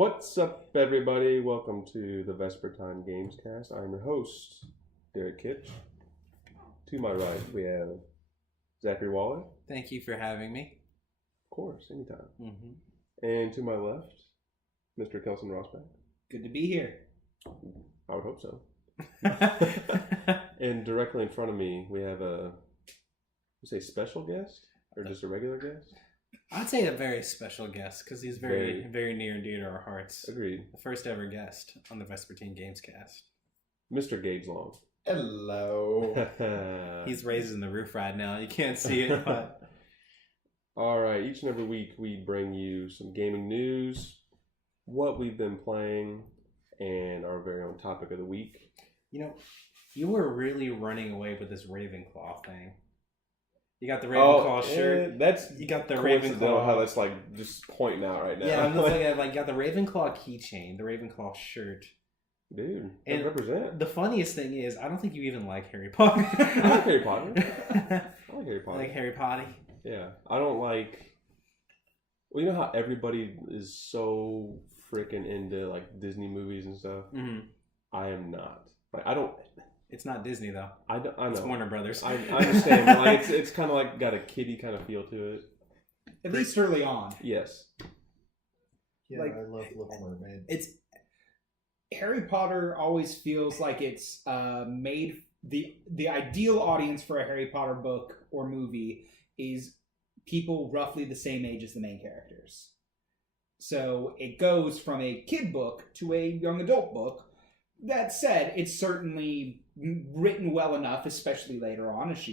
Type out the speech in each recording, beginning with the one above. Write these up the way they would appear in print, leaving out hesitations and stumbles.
What's up, everybody? Welcome to the Vespertine Gamescast. I'm your host, Derek Kitch. To my right, we have Zachary Waller. Thank you for having me. Of course, anytime. Mm-hmm. And to my left, Mr. Kelson Rossback. Good to be here. I would hope so. And directly in front of me, we have special guest? Or just a regular guest? I'd say a very special guest because he's very near and dear to our hearts. Agreed. The first ever guest on the Vespertine Gamescast. Mr. Gage Long. Hello. He's raising the roof right now. You can't see it, but... All right. Each and every week, we bring you some gaming news, what we've been playing, and our very own topic of the week. You know, you were really running away with this Ravenclaw thing. You got the Ravenclaw shirt. You got the Ravenclaw. How that's like just pointing out right now. Yeah, I'm looking at you got the Ravenclaw keychain, the Ravenclaw shirt. Dude, and represent. The funniest thing is, I don't think you even like Harry Potter. I like Harry Potter. I like Harry Potter. Like Harry Potter? Yeah. I don't like... Well, you know how everybody is so freaking into like Disney movies and stuff? Mm-hmm. I am not. Like, I don't... It's not Disney, though. I know. It's Warner Brothers. I understand. But like, it's kind of like got a kiddie kind of feel to it. At least early on. Yes. Yeah, Like, I love Little Mermaid. It's Harry Potter always feels like it's made the ideal audience for a Harry Potter book or movie is people roughly the same age as the main characters. So it goes from a kid book to a young adult book. That said, it's certainly written well enough, especially later on, as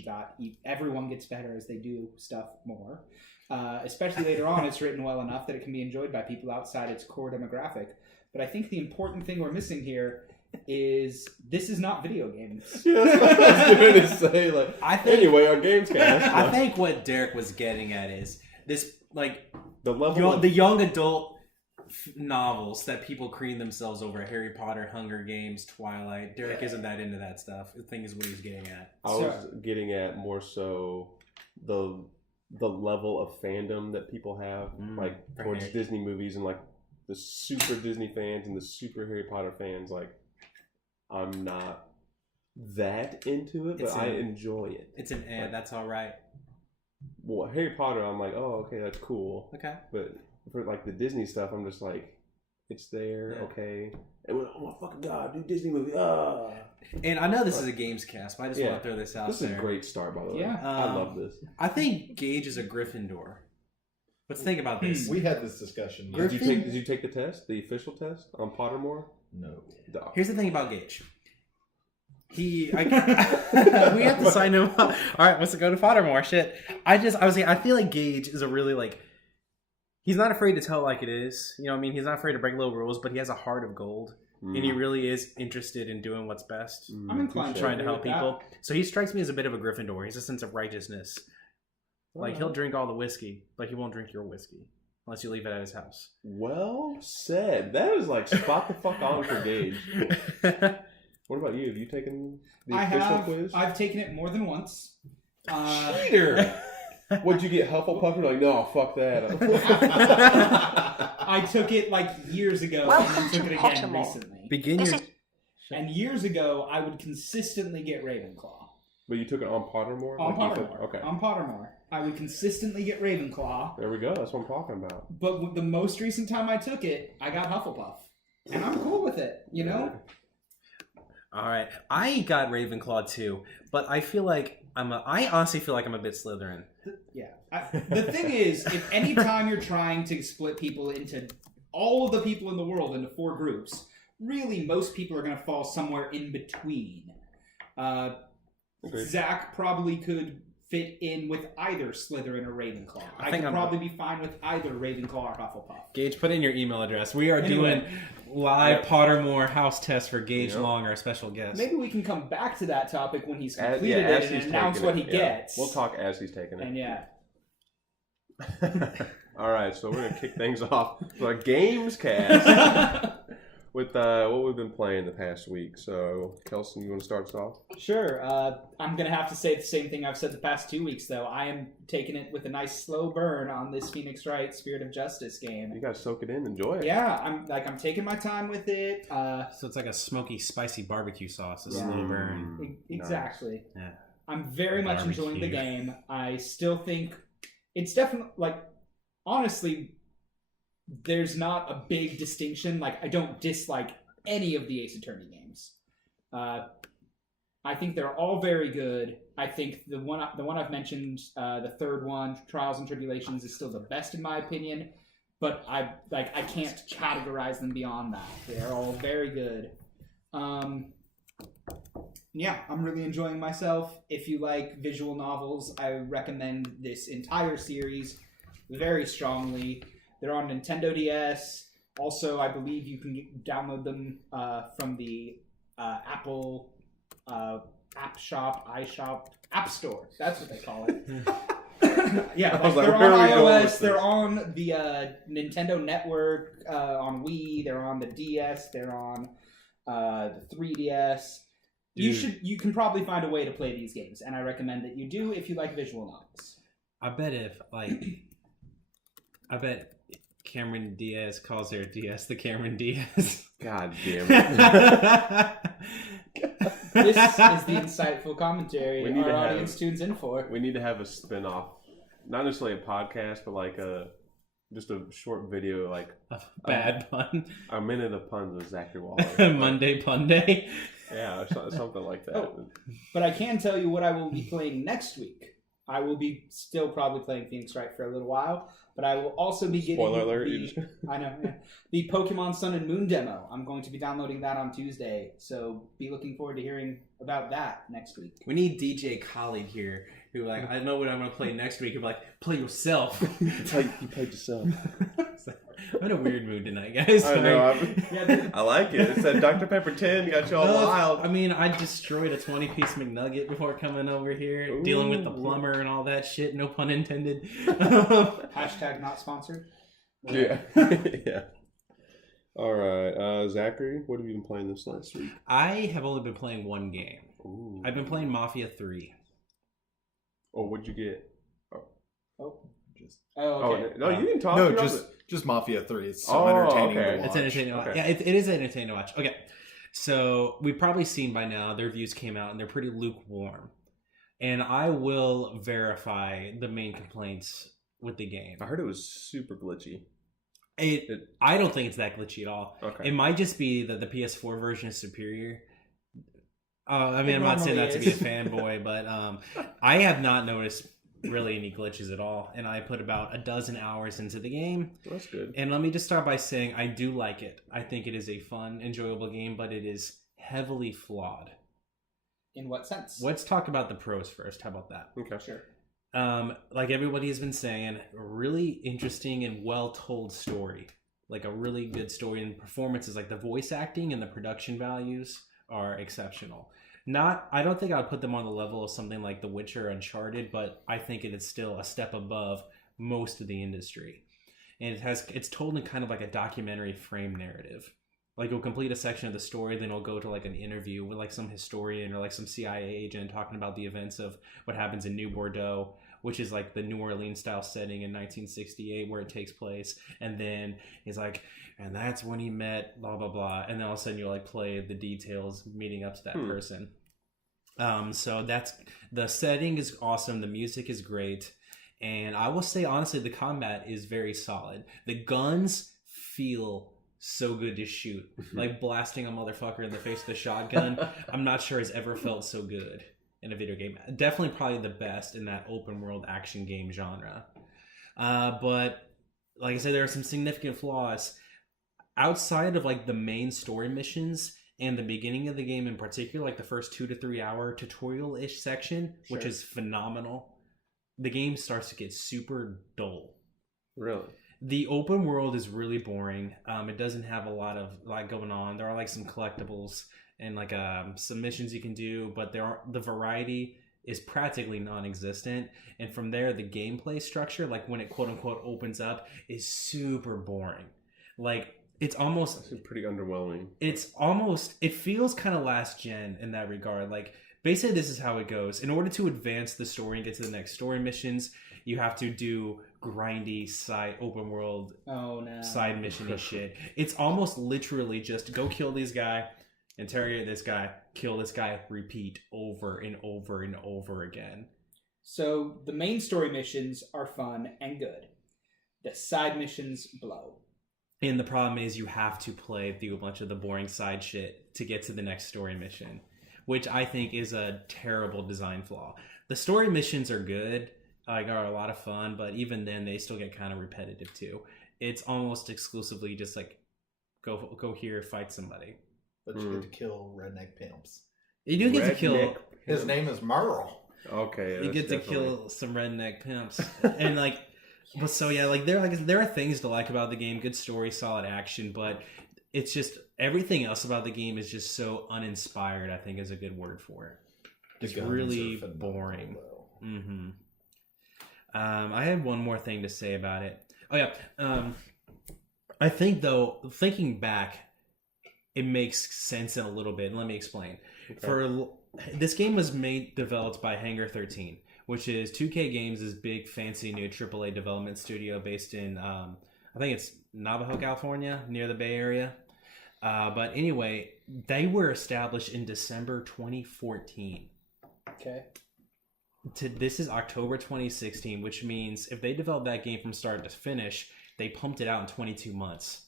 everyone gets better as they do stuff more. Especially later on, it's written well enough that it can be enjoyed by people outside its core demographic. But I think the important thing we're missing here is this is not video games. Yeah, that's what I was going to say. Like, anyway, our Gamescast. I think what Derek was getting at is this, like, the level the young adult novels that people cream themselves over: Harry Potter, Hunger Games, Twilight. Derek isn't that into that stuff. I think is what he was getting at. I was getting at more so the level of fandom that people have, like towards Disney movies, and like the super Disney fans and the super Harry Potter fans. Like, I'm not that into it, but I enjoy it. It's an ad. That's all right. Well, Harry Potter, I'm like, oh, okay, that's cool. Okay, but for like the Disney stuff, I'm just like, it's there, okay. And oh my fucking god, do Disney movie, And I know this is a Gamescast, but I just want to throw this out there. This is a great start, by the way. Yeah, I love this. I think Gage is a Gryffindor. Let's think about this. We had this discussion. Did you take the test, the official test on Pottermore? No. Here's the thing about Gage. We have to sign him up. All right, let's go to Pottermore. Shit. I feel like Gage is a really like. He's not afraid to tell like it is. You know what I mean? He's not afraid to break little rules, but he has a heart of gold. And he really is interested in doing what's best. I'm inclined trying to help people. So he strikes me as a bit of a Gryffindor. He has a sense of righteousness. Like, he'll drink all the whiskey, but he won't drink your whiskey. Unless you leave it at his house. Well said. That is like spot the fuck on for Gage. What about you? Have you taken the official quiz? I've taken it more than once. Cheater! What'd you get, Hufflepuff? You're like, no, fuck that. I took it like years ago and then took it again recently. And years ago, I would consistently get Ravenclaw. But you took it on Pottermore? On Pottermore. Okay. On Pottermore. I would consistently get Ravenclaw. There we go. That's what I'm talking about. But with the most recent time I took it, I got Hufflepuff. And I'm cool with it, you know? All right. I got Ravenclaw too, but I feel like I honestly feel like I'm a bit Slytherin. Yeah. The thing is, if any time you're trying to split people into all of the people in the world into 4 groups, really most people are going to fall somewhere in between. Zach probably could fit in with either Slytherin or Ravenclaw. I could probably be fine with either Ravenclaw or Hufflepuff. Gage, put in your email address. We are doing live Pottermore house test for Gage Long, our special guest. Maybe we can come back to that topic when he's completed it and announce what he gets. We'll talk as he's taking it. And All right, so we're going to kick things off for our Gamescast with what we've been playing the past week. So, Kelson, you want to start us off? Sure. I'm going to have to say the same thing I've said the past 2 weeks, though. I am taking it with a nice slow burn on this Phoenix Wright Spirit of Justice game. You got to soak it in, enjoy it. Yeah, I'm taking my time with it. So it's like a smoky, spicy barbecue sauce, a slow burn. Exactly. Nice. Yeah. I'm very much enjoying the game. I still think it's definitely, like, honestly, there's not a big distinction. Like, I don't dislike any of the Ace Attorney games. I think they're all very good. I think the one I've mentioned, the third one, Trials and Tribulations, is still the best in my opinion. But I can't categorize them beyond that. They're all very good. Yeah, I'm really enjoying myself. If you like visual novels, I recommend this entire series very strongly. They're on Nintendo DS. Also, I believe you can download them from the Apple App Shop, iShop, App Store. That's what they call it. Yeah, they're on iOS. They're on the Nintendo Network, on Wii. They're on the DS. They're on the 3DS. Dude. You can probably find a way to play these games, and I recommend that you do if you like visual novels. I bet Cameron Diaz calls her DS the Cameron Diaz. God damn it. This is the insightful commentary our audience tunes in for. We need to have a spin-off. Not necessarily a podcast, but like just a short video, like a bad pun. A minute of puns with Zachary Waller. Monday Pun Day. Yeah, or something like that. Oh, but I can tell you what I will be playing next week. I will be still probably playing Phoenix Wright for a little while, but I will also be getting Spoiler alert. The Pokemon Sun and Moon demo. I'm going to be downloading that on Tuesday, so be looking forward to hearing about that next week. We need DJ Khalid here, who I know what I'm going to play next week. He'll be like, play yourself. You played yourself. I'm in a weird mood tonight, guys. I know. I like it. It's that Dr. Pepper 10 got you all wild. I mean, I destroyed a 20-piece McNugget before coming over here, dealing with the plumber and all that shit. No pun intended. Hashtag not sponsored. Yeah. Yeah. All right. Zachary, what have you been playing this last week? I have only been playing one game. Ooh. I've been playing Mafia 3. Oh, what'd you get? Okay. No, you can talk. No, just Mafia 3. It's so entertaining to watch. It's entertaining to watch. Okay. Yeah, it is entertaining to watch. Okay, so we've probably seen by now, their reviews came out, and they're pretty lukewarm. And I will verify the main complaints with the game. I heard it was super glitchy. I don't think it's that glitchy at all. Okay. It might just be that the PS4 version is superior. I mean, I'm not saying that to be a fanboy, but I have not noticed really any glitches at all, and I put about a dozen hours into the game. That's good. And let me just start by saying I do like it. I think it is a fun, enjoyable game, but it is heavily flawed. In what sense? Let's talk about the pros first. How about that? Okay. Sure. Like everybody has been saying, a really interesting and well-told story. Like a really good story, and performances, like the voice acting and the production values are exceptional. I don't think I would put them on the level of something like The Witcher or Uncharted, but I think it is still a step above most of the industry. And it's told in kind of like a documentary frame narrative. Like you'll complete a section of the story, then it'll go to like an interview with like some historian or like some CIA agent talking about the events of what happens in New Bordeaux, which is like the New Orleans style setting in 1968 where it takes place. And then he's like, and that's when he met blah, blah, blah. And then all of a sudden you'll like play the details meeting up to that person. So that's, the setting is awesome. The music is great. And I will say, honestly, the combat is very solid. The guns feel so good to shoot. Like blasting a motherfucker in the face with a shotgun, I'm not sure has ever felt so good in a video game. Definitely probably the best in that open world action game genre. But like I said, there are some significant flaws. Outside of like the main story missions and the beginning of the game in particular, like the first 2 to 3 hour tutorial-ish section, which is phenomenal, the game starts to get super dull. Really? The open world is really boring. It doesn't have a lot of like going on. There are like some collectibles and like some missions you can do, but the variety is practically non-existent. And from there, the gameplay structure, like when it quote unquote opens up, is super boring. Like it's almost pretty underwhelming. It feels kind of last gen in that regard. Like, basically, this is how it goes. In order to advance the story and get to the next story missions, you have to do grindy open world side mission and shit. It's almost literally just go kill this guy, interrogate this guy, kill this guy, repeat over and over and over again. So the main story missions are fun and good. The side missions blow. And the problem is you have to play through a bunch of the boring side shit to get to the next story mission, which I think is a terrible design flaw. The story missions are good, are a lot of fun, but even then they still get kind of repetitive too. It's almost exclusively just like go here, fight somebody. But you get to kill redneck pimps. You do get to kill. His name is Merle. Okay, you get to kill some redneck pimps, and like, but so yeah, like there are things to like about the game. Good story, solid action, but it's just everything else about the game is just so uninspired. I think is a good word for it. It's really boring. Mm-hmm. I had one more thing to say about it. Oh yeah, I think though, thinking back, it makes sense in a little bit. And let me explain. Okay. This game was developed by Hangar 13, which is 2K Games' big, fancy new AAA development studio based in, I think it's Navajo, California, near the Bay Area. But anyway, they were established in December 2014. Okay. This is October 2016, which means if they developed that game from start to finish, they pumped it out in 22 months.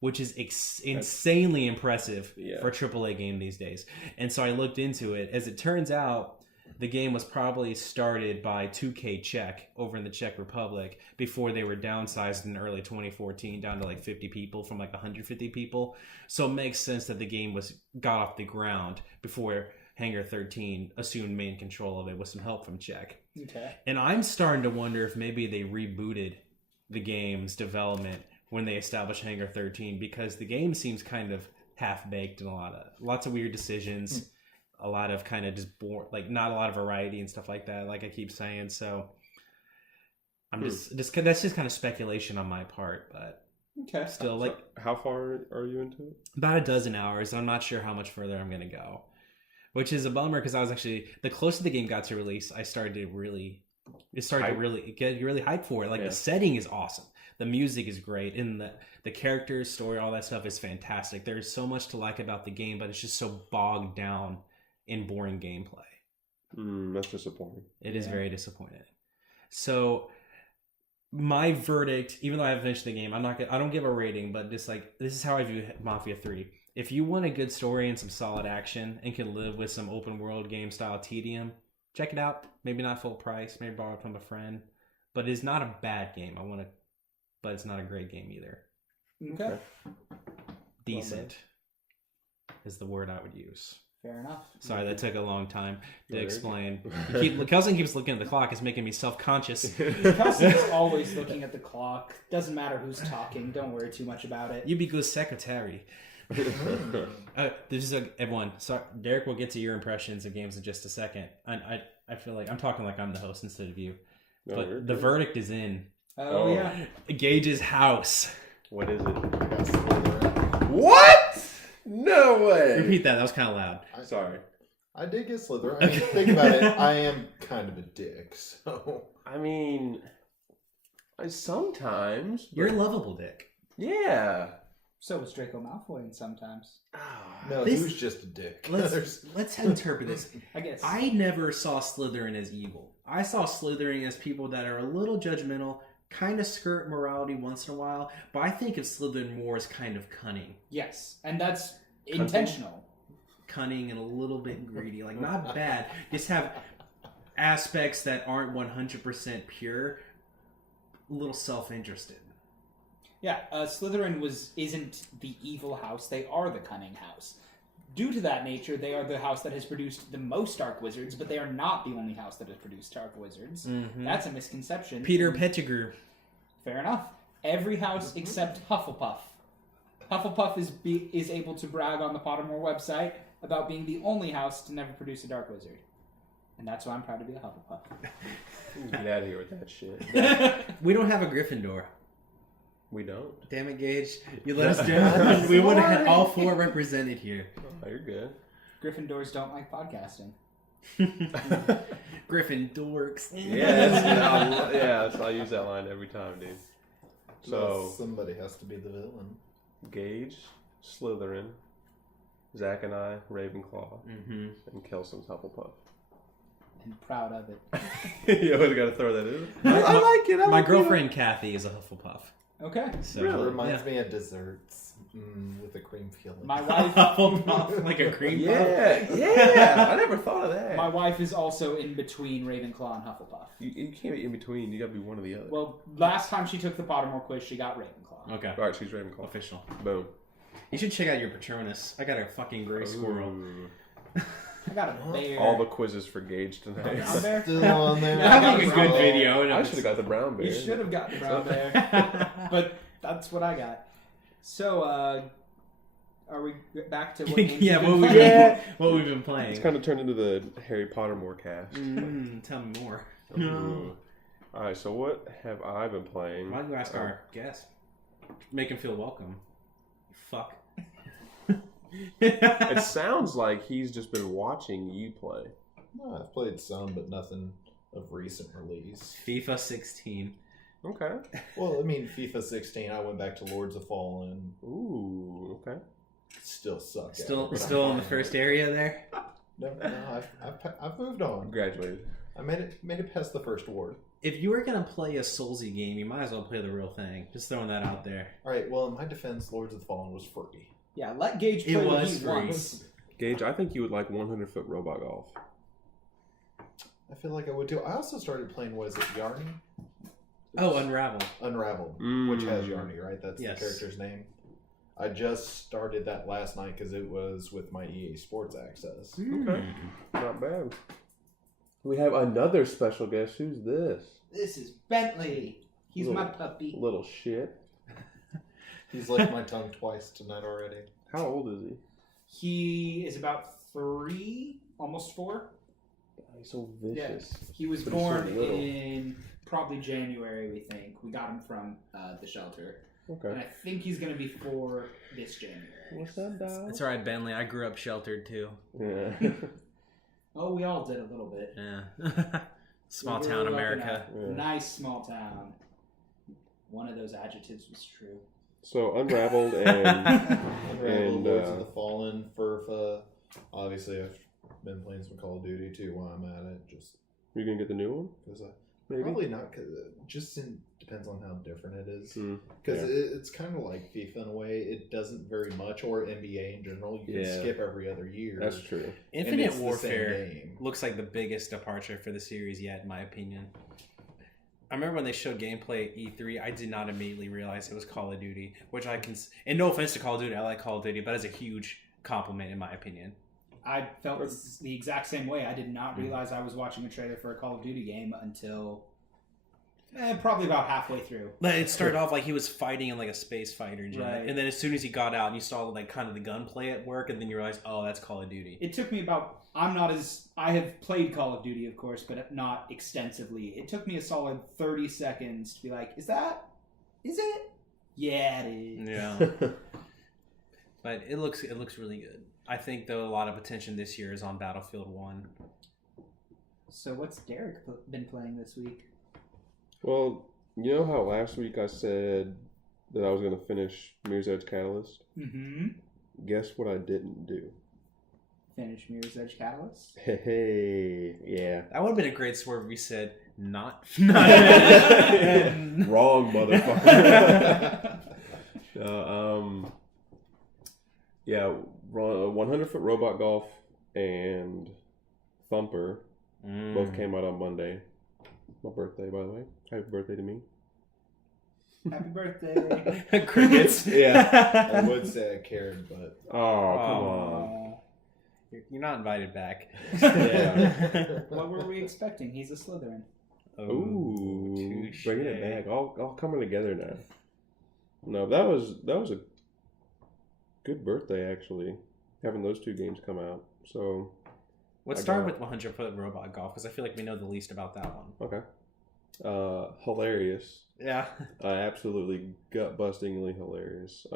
Which is insanely impressive for a AAA game these days. And so I looked into it. As it turns out, the game was probably started by 2K Czech over in the Czech Republic before they were downsized in early 2014 down to like 50 people from like 150 people. So it makes sense that the game got off the ground before Hangar 13 assumed main control of it with some help from Czech. Okay. And I'm starting to wonder if maybe they rebooted the game's development when they established Hangar 13, because the game seems kind of half-baked and lots of weird decisions, a lot of kind of just like not a lot of variety and stuff like that, like I keep saying. So I'm just that's just kind of speculation on my part, but still, like, how far are you into it? About a dozen hours. I'm not sure how much further I'm gonna go, which is a bummer because I was actually the closer the game got to release, I started to really get really hyped for it. Like the setting is awesome. The music is great, and the characters, story, all that stuff is fantastic. There's so much to like about the game, but it's just so bogged down in boring gameplay. That's disappointing. It is very disappointing. So my verdict, even though I haven't finished the game, I don't give a rating, but just like this is how I view Mafia 3. If you want a good story and some solid action and can live with some open world game style tedium, check it out. Maybe not full price, maybe borrow it from a friend, but it's not a bad game. But it's not a great game either. Okay. Decent is the word I would use. Fair enough. Sorry, that took a long time to explain. Kelson keeps looking at the clock. It's making me self-conscious. Kelson's always looking at the clock. Doesn't matter who's talking. Don't worry too much about it. You be good secretary. There's just everyone. Sorry, Derek will get to your impressions of games in just a second. I feel like I'm talking like I'm the host instead of you. No, but the verdict is in. Oh, yeah. Gage's house. What is it? What? No way. Repeat that. That was kind of loud. Sorry. I did get Slytherin. I mean, think about it. I am kind of a dick, so. I mean, sometimes. You're a lovable dick. Yeah. So was Draco Malfoy, and sometimes. No, he was just a dick. Let's interpret this. I guess. I never saw Slytherin as evil. I saw Slytherin as people that are a little judgmental, kind of skirt morality once in a while, but I think of Slytherin more as kind of cunning. Yes, and that's intentional. Cunning and a little bit greedy. Like, not bad. Just have aspects that aren't 100% pure, a little self-interested. Yeah, Slytherin isn't the evil house. They are the cunning house. Due to that nature, they are the house that has produced the most Dark Wizards, but they are not the only house that has produced Dark Wizards. Mm-hmm. That's a misconception. Peter Pettigrew. Fair enough. Every house except Hufflepuff. Hufflepuff is able to brag on the Pottermore website about being the only house to never produce a Dark Wizard. And that's why I'm proud to be a Hufflepuff. Get out of here with that shit. We don't have a Gryffindor. We don't. Damn it, Gage. You let us down. We would have had all 4 represented here. Oh, you're good. Gryffindors don't like podcasting. Griffin dorks. I use that line every time, dude. So somebody has to be the villain. Gage, Slytherin, Zach and I, Ravenclaw, and Kelson's Hufflepuff. And proud of it. You always got to throw that in. I like it. My girlfriend Kathy is a Hufflepuff. Okay. So, Really reminds me of desserts with a cream filling. My wife, Hufflepuff, like a cream puff. Yeah. I never thought of that. my wife is also in between Ravenclaw and Hufflepuff. You can't be in between. You got to be one or the other. Well, last time she took the Pottermore quiz, she got Ravenclaw. Okay. All right, she's Ravenclaw. Official. Boom. You should check out your Patronus. I got a fucking gray squirrel. Ooh. I got a bear. All the quizzes for Gage tonight. Brown bear? Still on there. Yeah, I got a a good brown bear. video. And I should have got the brown bear. You should have got the brown bear. But that's what I got. So, are we back to what games Yeah, you've been what playing? we've been playing. It's kind of turned into the Harry Potter more cast. Tell me more. Ooh. All right, so what have I been playing? Why don't you ask our guest? Make him feel welcome. Fuck. It sounds like he's just been watching you play. No, I've played some, but nothing of recent release. FIFA 16. Okay. Well, I mean, FIFA 16, I went back to Lords of Fallen. Ooh, okay. Still suck at Still it, but in I'm the fine. first area there? No, I've moved on. Graduated. I made it past the first ward. If you were going to play a Soulsy game, you might as well play the real thing. Just throwing that out there. All right, well, in my defense, Lords of the Fallen was free. Yeah, let Gage play It what was he free. wants. Gage, I think you would like 100-foot robot golf. I feel like I would too. I also started playing, what is it, Yarny? Oh, Unravel. Unraveled, which has Yarny, right? That's Yes. the character's name. I just started that last night because it was with my EA Sports access. Okay. Not bad. We have another special guest. Who's this? This is Bentley. He's my puppy. Little shit. He's licked my tongue twice tonight already. How old is he? He is about 3, almost 4. He's so vicious. He was But he's so born little. in probably January, we think. We got him from the shelter. And Okay. I think he's going to be 4 this January. What's up, dog? It's alright, Bentley. I grew up sheltered too. Yeah. Oh, we all did a little bit. Yeah. Small We town grew up in America. a Yeah. Nice small town. One of those adjectives was true. So Unraveled and Unraveled, Lords of uh, the Fallen, Furfa. Obviously, I've been playing some Call of Duty too while I'm at it. Just you gonna get the new one? because Maybe. probably not. Cause depends on how different it is. Mm, Because yeah. it's kind of like FIFA in a way. It doesn't very much, or NBA in general. You can Yeah. skip every other year. That's true. and Infinite it's the same Warfare game. looks like the biggest departure for the series yet, in my opinion. I remember when they showed gameplay at E3, I did not immediately realize it was Call of Duty, which I can. And no offense to Call of Duty, I like Call of Duty, but it's a huge compliment in my opinion. I felt the exact same way. I did not realize I was watching a trailer for a Call of Duty game until probably about halfway through. But it started off like he was fighting in like a space fighter jet, Right. and then as soon as he got out, and you saw like kind of the gunplay at work, and then you realize, oh, that's Call of Duty. It took me about. I have played Call of Duty, of course, but not extensively. It took me a solid 30 seconds to be like, is it? Yeah, it is. Yeah, but it looks really good. I think though a lot of attention this year is on Battlefield 1. So what's Derek been playing this week? Well, you know how last week I said that I was gonna finish Mirror's Edge Catalyst? Mm-hmm. Guess what I didn't do? Finish Mirror's Edge Catalyst. Hey, yeah. That would have been a great swerve if we said not. Wrong, motherfucker. Yeah, 100-foot robot golf and Thumper both came out on Monday. My birthday, by the way. Happy birthday to me. Happy birthday. Crickets. Yeah. I would say I cared, but Oh, come on. You're not invited back. Yeah. What were we expecting? He's a Slytherin. Ooh, touche. bringing it back. All coming together now. No, that was a good birthday actually, having those two games come out. So Let's I start got- with 100-foot robot golf because I feel like we know the least about that one. okay, hilarious. Yeah. Absolutely gut-bustingly hilarious.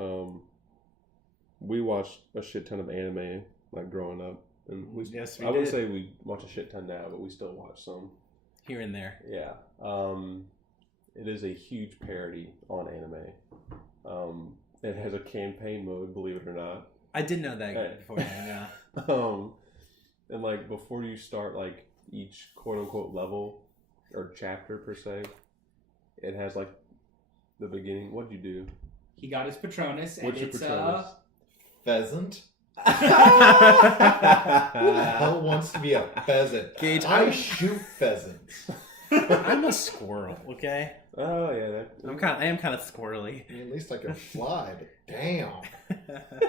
We watched a shit ton of anime like growing up, and we I wouldn't say we watch a shit ton now, but we still watch some here and there. Yeah. It is a huge parody on anime. It has a campaign mode, believe it or not. I did know that before. Yeah. And like before you start like each quote unquote level or chapter per se, it has like the beginning. What'd you do? He got his Patronus, and What's your it's Patronus? Pheasant. Who the hell wants to be a pheasant? Gage, I shoot pheasants. I'm a squirrel. Okay. Oh yeah, I am kind of squirrely. I mean, at least I can fly, but damn.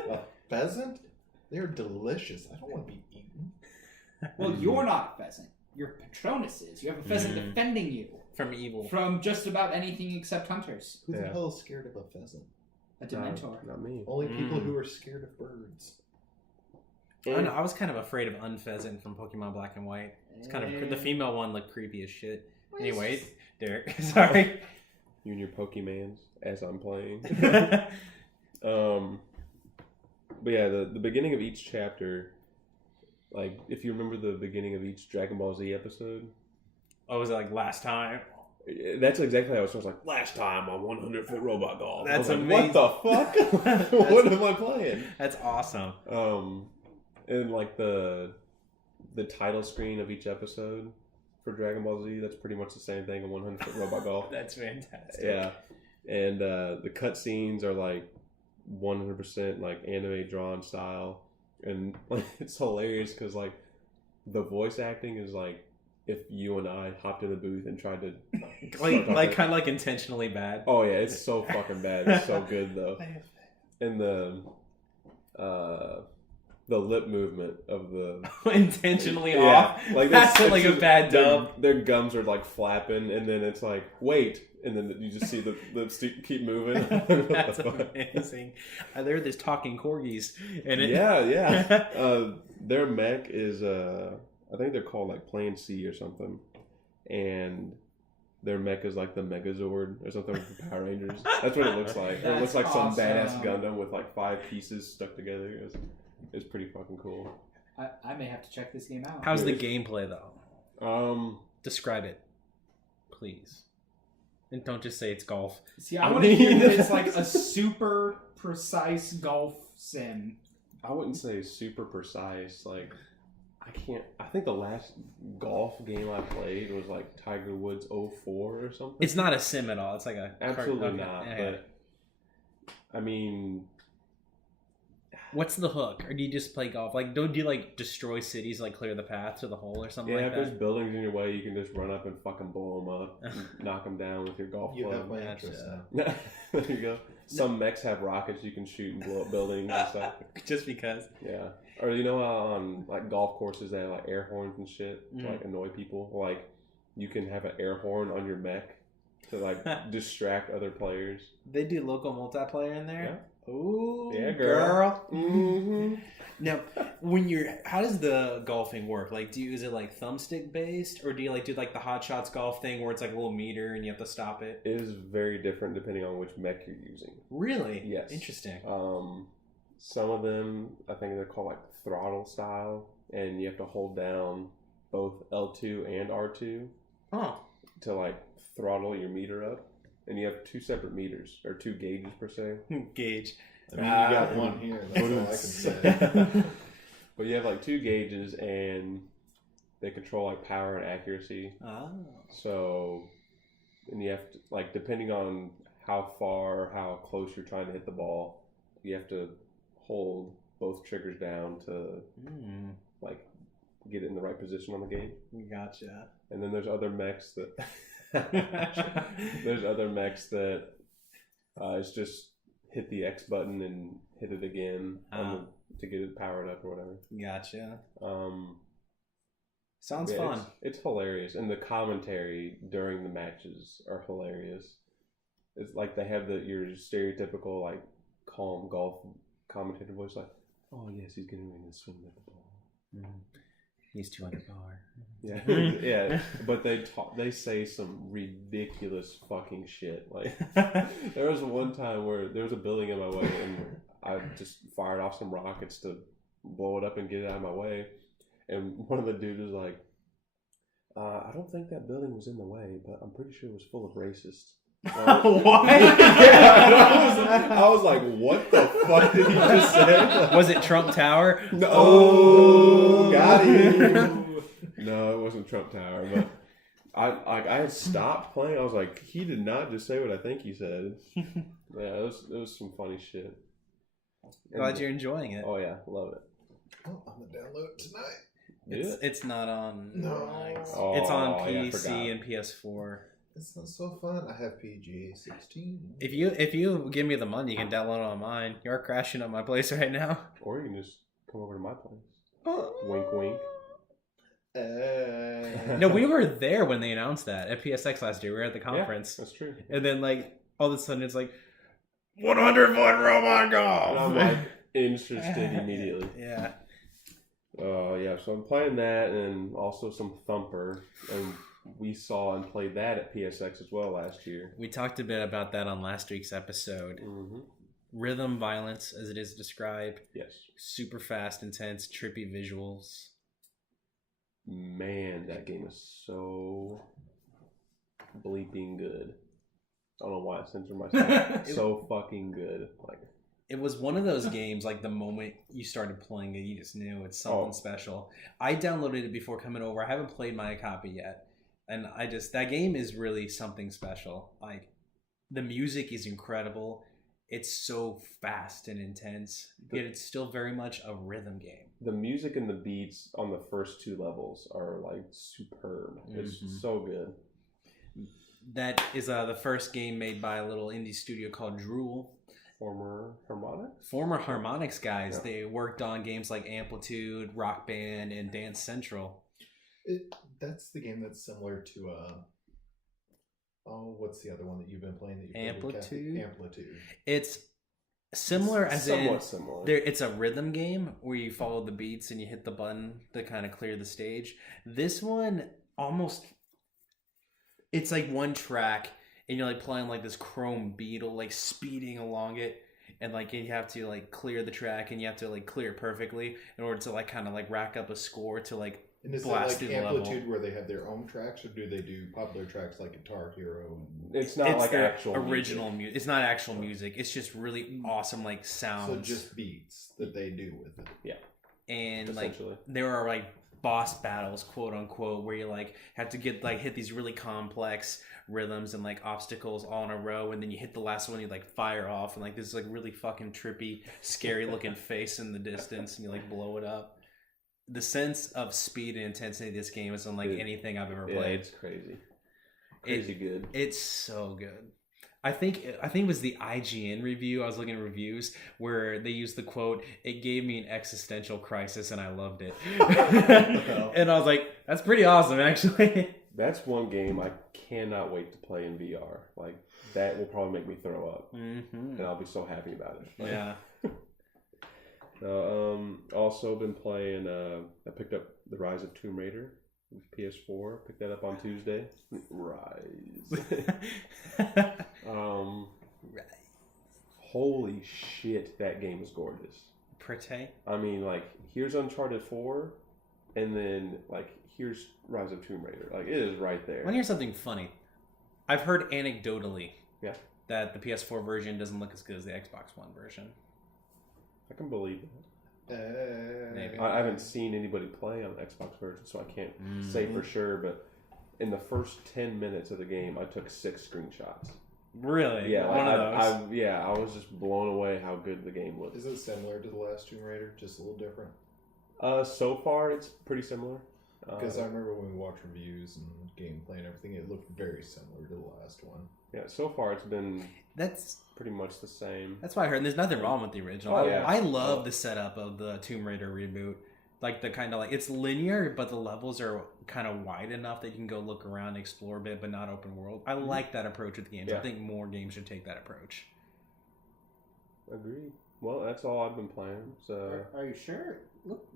A pheasant? They're delicious. I don't want to be eaten. Well, you're not a pheasant. Your Patronus is. You have a pheasant defending you from evil. From just about anything except hunters. Who the hell is scared of a pheasant? A Dementor. Not me. Only people who are scared of birds. I don't know, I was kind of afraid of Unpheasant from Pokemon Black and White. It's kind of the female one looked creepy as shit. Anyway, Derek, sorry. You and your Pokemans as I'm playing. But yeah, the beginning of each chapter, like if you remember the beginning of each Dragon Ball Z episode. Oh, was it like last time? That's exactly how it starts. Like last time on 100-foot robot golf. That's amazing. What the fuck? What am I playing? That's awesome. And like the title screen of each episode for Dragon Ball Z, that's pretty much the same thing in 100-foot robot golf. That's fantastic. Yeah, and the cutscenes are like 100% like anime drawn style, and like it's hilarious because like the voice acting is like if you and I hopped in a booth and tried to like kind of like intentionally bad. Oh yeah, it's so fucking bad. It's so good though. And the lip movement of the intentionally off. Like that's like a bad dub. Their gums are like flapping, and then it's like wait, and then you just see the lips keep moving. That's amazing. There, there's talking corgis in it. Yeah. Their mech is I think they're called like Plan C or something, and their mech is like the Megazord or something with the Power Rangers. That's what it looks like. It looks like some badass Gundam with like 5 pieces stuck together. It's pretty fucking cool. I may have to check this game out. How's the gameplay though? Describe it, please. And don't just say it's golf. See, I want to hear that it's like a super precise golf sim. I wouldn't say super precise. Like, I think the last golf game I played was like Tiger Woods 04 or something. It's not a sim at all. It's like a... Absolutely not. Yeah. But, I mean... What's the hook? Or do you just play golf? Like, don't you like destroy cities, like clear the path to the hole or something like that? Yeah, if there's buildings in your way, you can just run up and fucking blow them up, and knock them down with your golf club. You have my interest now. There you go. Some mechs have rockets you can shoot and blow up buildings and stuff. Just because. Yeah. Or you know how on like golf courses they have like air horns and shit to like annoy people? Like you can have an air horn on your mech to like distract other players. They do local multiplayer in there? Yeah. Ooh, yeah, girl. Mm-hmm. Now, how does the golfing work? Like, is it like thumbstick based, or do you like do like the Hot Shots golf thing where it's like a little meter and you have to stop it? It is very different depending on which mech you're using. Really? Yes. Interesting. Some of them, I think they're called like throttle style, and you have to hold down both L2 and R2 to like throttle your meter up. And you have 2 separate meters, or 2 gauges per se. Gauge. I mean, you got one here. That's all I can say. But you have like 2 gauges, and they control like power and accuracy. Oh. So, and you have to, like, depending on how far or how close you're trying to hit the ball, you have to hold both triggers down to like get it in the right position on the gauge. Gotcha. And then there's other mechs that it's just hit the X button and hit it again to get it powered up or whatever. Gotcha. Sounds yeah, fun. It's hilarious, and the commentary during the matches are hilarious. It's like they have your stereotypical like calm golf commentator voice, like, "Oh yes, he's getting ready to swing at the ball." He's 200 power. Yeah, yeah. But they say some ridiculous fucking shit. Like there was one time where there was a building in my way, and I just fired off some rockets to blow it up and get it out of my way. And one of the dudes was like, "I don't think that building was in the way, but I'm pretty sure it was full of racists." What? Yeah, I was like, "What the fuck did he just say?" Was it Trump Tower? No, oh, got him. No, it wasn't Trump Tower, but I had stopped playing. I was like, he did not just say what I think he said. Yeah, it was some funny shit. Glad you're enjoying it. Oh yeah, love it. Oh, I'm gonna download it tonight. It's not on. No. Oh, it's on yeah, PC and PS4. This sounds so fun. I have PGA 16. If you give me the money, you can download it on mine. You're crashing on my place right now. Or you can just come over to my place. Wink, wink. No, we were there when they announced that at PSX last year. We were at the conference. Yeah, that's true. And then like all of a sudden it's like 100-foot robot golf. And I'm like interested immediately. Yeah. Oh yeah, so I'm playing that and also some Thumper, and we saw and played that at PSX as well last year. We talked a bit about that on last week's episode. Mm-hmm. Rhythm violence, as it is described. Yes. Super fast, intense, trippy visuals. Man, that game is so bleeping good. I don't know why I censored myself. So fucking good. Like, it was one of those games, like the moment you started playing it, you just knew it's something special. I downloaded it before coming over. I haven't played my copy yet. And that game is really something special. Like, the music is incredible. It's so fast and intense, yet it's still very much a rhythm game. The music and the beats on the first two levels are like superb. It's so good. That is the first game made by a little indie studio called Drool. Former Harmonix guys. Yeah. They worked on games like Amplitude, Rock Band, and Dance Central. That's the game that's similar to what's the other one that you've been playing that you Amplitude? Amplitude. It's similar as somewhat similar. It's a rhythm game where you follow the beats and you hit the button to kind of clear the stage. This one almost, it's like one track and you're like playing like this chrome beetle like speeding along it, and like you have to like clear the track and you have to like clear it perfectly in order to like kind of like rack up a score to like. And is it like Amplitude where they have their own tracks, or do they do popular tracks like Guitar Hero? It's not like actual original music. It's not actual music. It's just really awesome like sounds. So just beats that they do with it. Yeah. And like there are like boss battles, quote unquote, where you like have to get like hit these really complex rhythms and like obstacles all in a row, and then you hit the last one, you like fire off, and like this like really fucking trippy, scary looking face in the distance, and you like blow it up. The sense of speed and intensity of this game is unlike anything I've ever played. It's crazy. Good. It's so good. I think it was the IGN review. I was looking at reviews where they used the quote, "It gave me an existential crisis and I loved it." And I was like, that's pretty awesome, actually. That's one game I cannot wait to play in VR. Like, that will probably make me throw up. And I'll be so happy about it. Like, yeah. Also been playing. I picked up the Rise of Tomb Raider with PS4. Picked that up on Tuesday. Rise. Holy shit, that game is gorgeous. Pretty. I mean, like, here's Uncharted 4, and then like here's Rise of Tomb Raider. Like, it is right there. I want to hear something funny. I've heard anecdotally that the PS4 version doesn't look as good as the Xbox One version. I can believe it. Maybe. I haven't seen anybody play on the Xbox version, so I can't say for sure, but in the first 10 minutes of the game, I took 6 screenshots. Really? Yeah. One of those? I was just blown away how good the game looked. Is it similar to the last Tomb Raider, just a little different? So far, it's pretty similar. Because I remember when we watched reviews and gameplay and everything, it looked very similar to the last one. Yeah, so far it's been that's pretty much the same. That's what I heard. There's nothing wrong with the original. I love the setup of the Tomb Raider reboot. Like the kind of like it's linear, but the levels are kind of wide enough that you can go look around and explore a bit, but not open world. I like that approach with games. I think more games should take that approach. Agreed. Well, that's all I've been playing. So. Are you sure?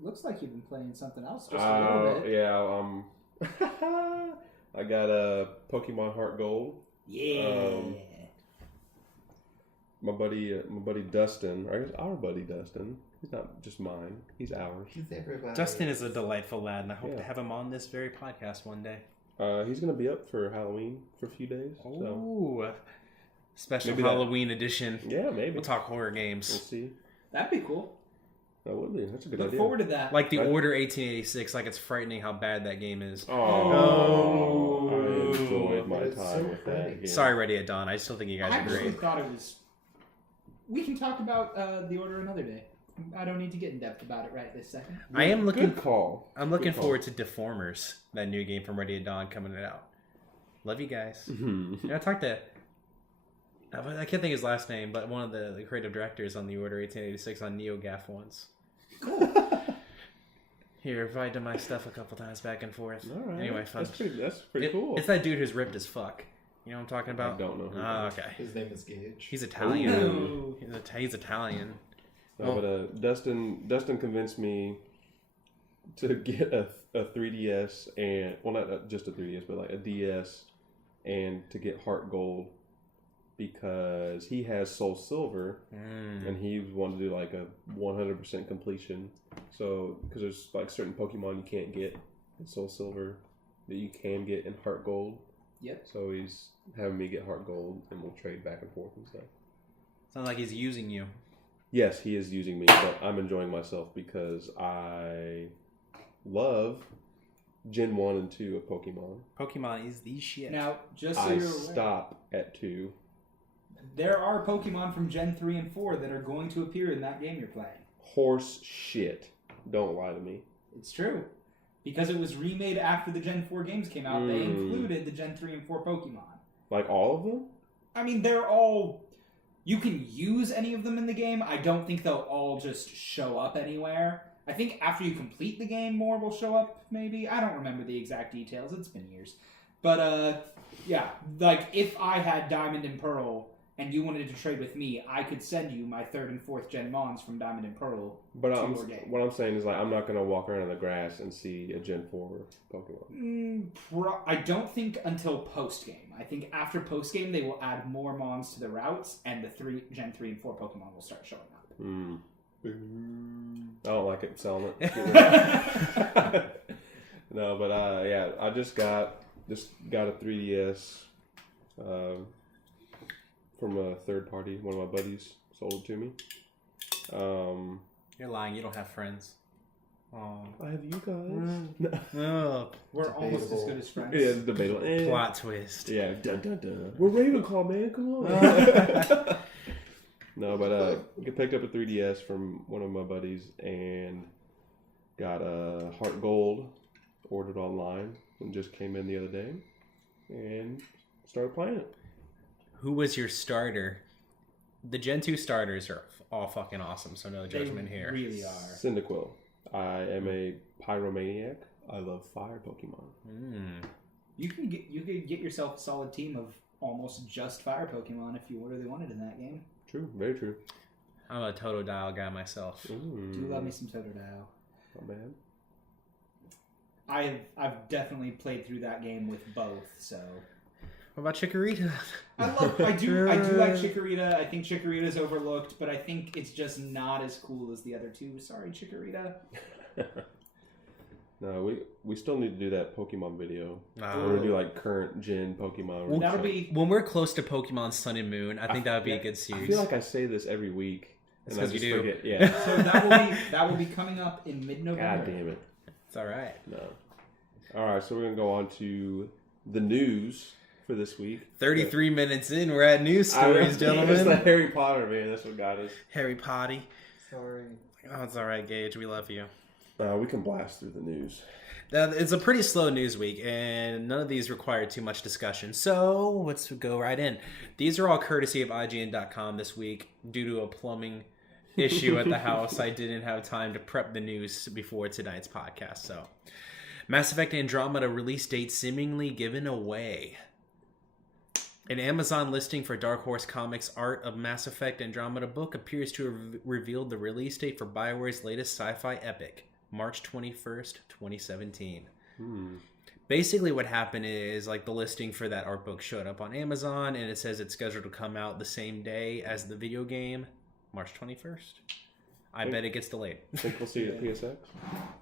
Looks like you've been playing something else just a little bit. Yeah. I got a Pokemon Heart Gold. Yeah. My buddy Dustin, or I guess our buddy Dustin. He's not just mine. He's ours. He's everybody. Dustin is a delightful lad, and I hope to have him on this very podcast one day. He's going to be up for Halloween for a few days. Ooh, special Maybe Halloween edition. Yeah, maybe. We'll talk horror games. We'll see. That'd be cool. That would be. That's a good Look idea. forward to that. Like the Order 1886, like it's frightening how bad that game is. Oh. I enjoyed my It's time so with that pretty. game. Sorry, Ready at Dawn. I still think you guys I are actually great. thought it was... We can talk about the Order another day. I don't need to get in depth about it right this second. I am looking. Good call. I'm looking Good call. forward to Deformers, that new game from Ready at Dawn coming out. Love you guys. Mhm. I talked to. I can't think his last name, but one of the creative directors on the Order 1886 on NeoGAF once. Cool. He replied to my stuff a couple times back and forth. All right. Anyway, fun. That's pretty cool. It's that dude who's ripped as fuck. You know what I'm talking about? I don't know who Oh, that is. okay. His name is Gage. He's Italian. Ooh. He's Italian. No, but Dustin convinced me to get a 3DS and not just a 3DS, but like a DS, and to get Heart Gold because he has Soul Silver and he wanted to do like a 100% completion. So because there's like certain Pokemon you can't get in Soul Silver that you can get in Heart Gold. Yep. So he's having me get Heart Gold and we'll trade back and forth and stuff. Sounds like he's using you. Yes, he is using me, but I'm enjoying myself because I love Gen 1 and 2 of Pokemon. Pokemon is the shit. Now, just so I you're aware, stop at 2. there are Pokemon from Gen 3 and 4 that are going to appear in that game you're playing. Horse shit. Don't lie to me. It's true. Because it was remade after the Gen 4 games came out, they included the Gen 3 and 4 Pokemon. Like all of them? I mean, they're all... You can use any of them in the game. I don't think they'll all just show up anywhere. I think after you complete the game, more will show up, maybe. I don't remember the exact details. It's been years. But, yeah. Like, if I had Diamond and Pearl, and you wanted to trade with me, I could send you my 3rd and 4th Gen Mons from Diamond and Pearl But to your game. what I'm saying is, like, I'm not going to walk around in the grass and see a Gen 4 Pokemon. I don't think until post-game. I think after post-game, they will add more Mons to the routes, and the Gen 3 and 4 Pokemon will start showing up. I don't like it selling it. No, but yeah, I just got a 3DS from a third party. One of my buddies sold it to me. You're lying. You don't have friends. Oh. I have you guys. Oh. We're almost as good as friends. Yeah, it's debatable. Plot twist. Yeah, dun dun dun. We're Ravenclaw, man. Come on. No, but I picked up a 3DS from one of my buddies and got a Heart Gold, ordered online, and just came in the other day and started playing it. Who was your starter? The Gen 2 starters are all fucking awesome, so no judgment here. They really are. Cyndaquil. I am a pyromaniac. I love fire Pokemon. You could get yourself a solid team of almost just fire Pokemon if you really wanted in that game. True, very true. I'm a Totodile guy myself. Do love me some Totodile. Not bad. I've definitely played through that game with both, so. What about Chikorita? I do like Chikorita. I think Chikorita's overlooked, but I think it's just not as cool as the other two. Sorry, Chikorita. No, we still need to do that Pokemon video. Oh. We're gonna do like current gen Pokemon. That'll be when we're close to Pokemon Sun and Moon. I think that would be a good series. I feel like I say this every week, It's and I 'cause you just do. forget. Yeah. So that will be coming up in mid-November. God damn it. It's all right. No. All right, so we're gonna go on to the news for this week. 33 minutes in, we're at news stories, It's gentlemen. the Harry Potter, man. That's what got us. Harry Potty. Sorry. Oh, it's all right, Gage. We love you. We can blast through the news. It's a pretty slow news week, and none of these require too much discussion. So let's go right in. These are all courtesy of IGN.com this week. Due to a plumbing issue at the house, I didn't have time to prep the news before tonight's podcast. So, Mass Effect Andromeda release date seemingly given away. An Amazon listing for Dark Horse Comics' Art of Mass Effect Andromeda book appears to have revealed the release date for BioWare's latest sci-fi epic, March 21st, 2017. Basically what happened is like the listing for that art book showed up on Amazon and it says it's scheduled to come out the same day as the video game, March 21st. I bet it gets delayed. Think we'll see it at PSX?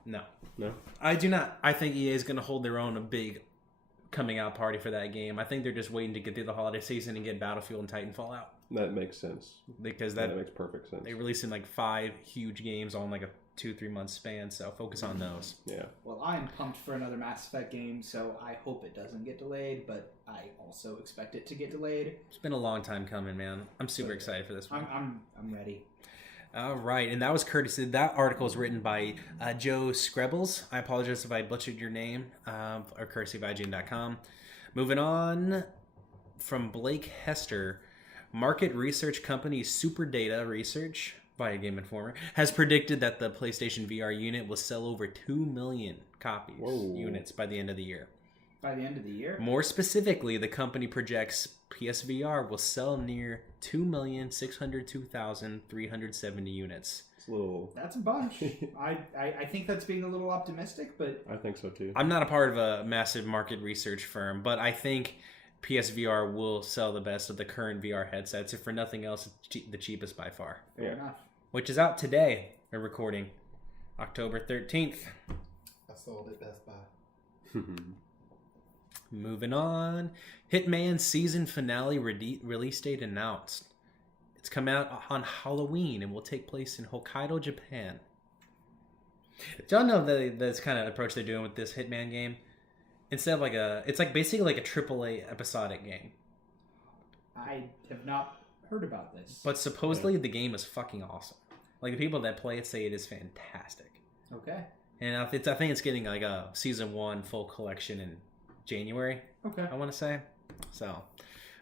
No. No? I do not. I think EA is going to hold their own a big coming out party for that game. I think they're just waiting to get through the holiday season and get Battlefield and Titanfall out. That makes sense. Because that makes perfect sense. They released in like 5 huge games on like a 2-3 month span, so focus on those. Yeah. Well, I'm pumped for another Mass Effect game, so I hope it doesn't get delayed, but I also expect it to get delayed. It's been a long time coming, man. I'm super excited for this one. I'm ready. All right, and that was courtesy. That article is written by Joe Screbbles. I apologize if I butchered your name, or courtesy of IGN.com. Moving on from Blake Hester, market research company Superdata Research, via Game Informer, has predicted that the PlayStation VR unit will sell over 2 million units by the end of the year. By the end of the year? More specifically, the company projects PSVR will sell near 2,602,370 units. That's a bunch. I think that's being a little optimistic, but I think so too. I'm not a part of a massive market research firm, but I think PSVR will sell the best of the current VR headsets. If for nothing else, it's the cheapest by far. Fair enough. Which is out today. We're recording October 13th. I sold it Best Buy. Moving on. Hitman season finale release date announced. It's coming out on Halloween and will take place in Hokkaido, Japan. Do y'all know this kind of approach they're doing with this Hitman game? Instead of it's like basically like a AAA episodic game. I have not heard about this. But supposedly the game is fucking awesome. Like the people that play it say it is fantastic. Okay. And I think it's getting like a season 1 full collection in January. Okay. I want to say. So,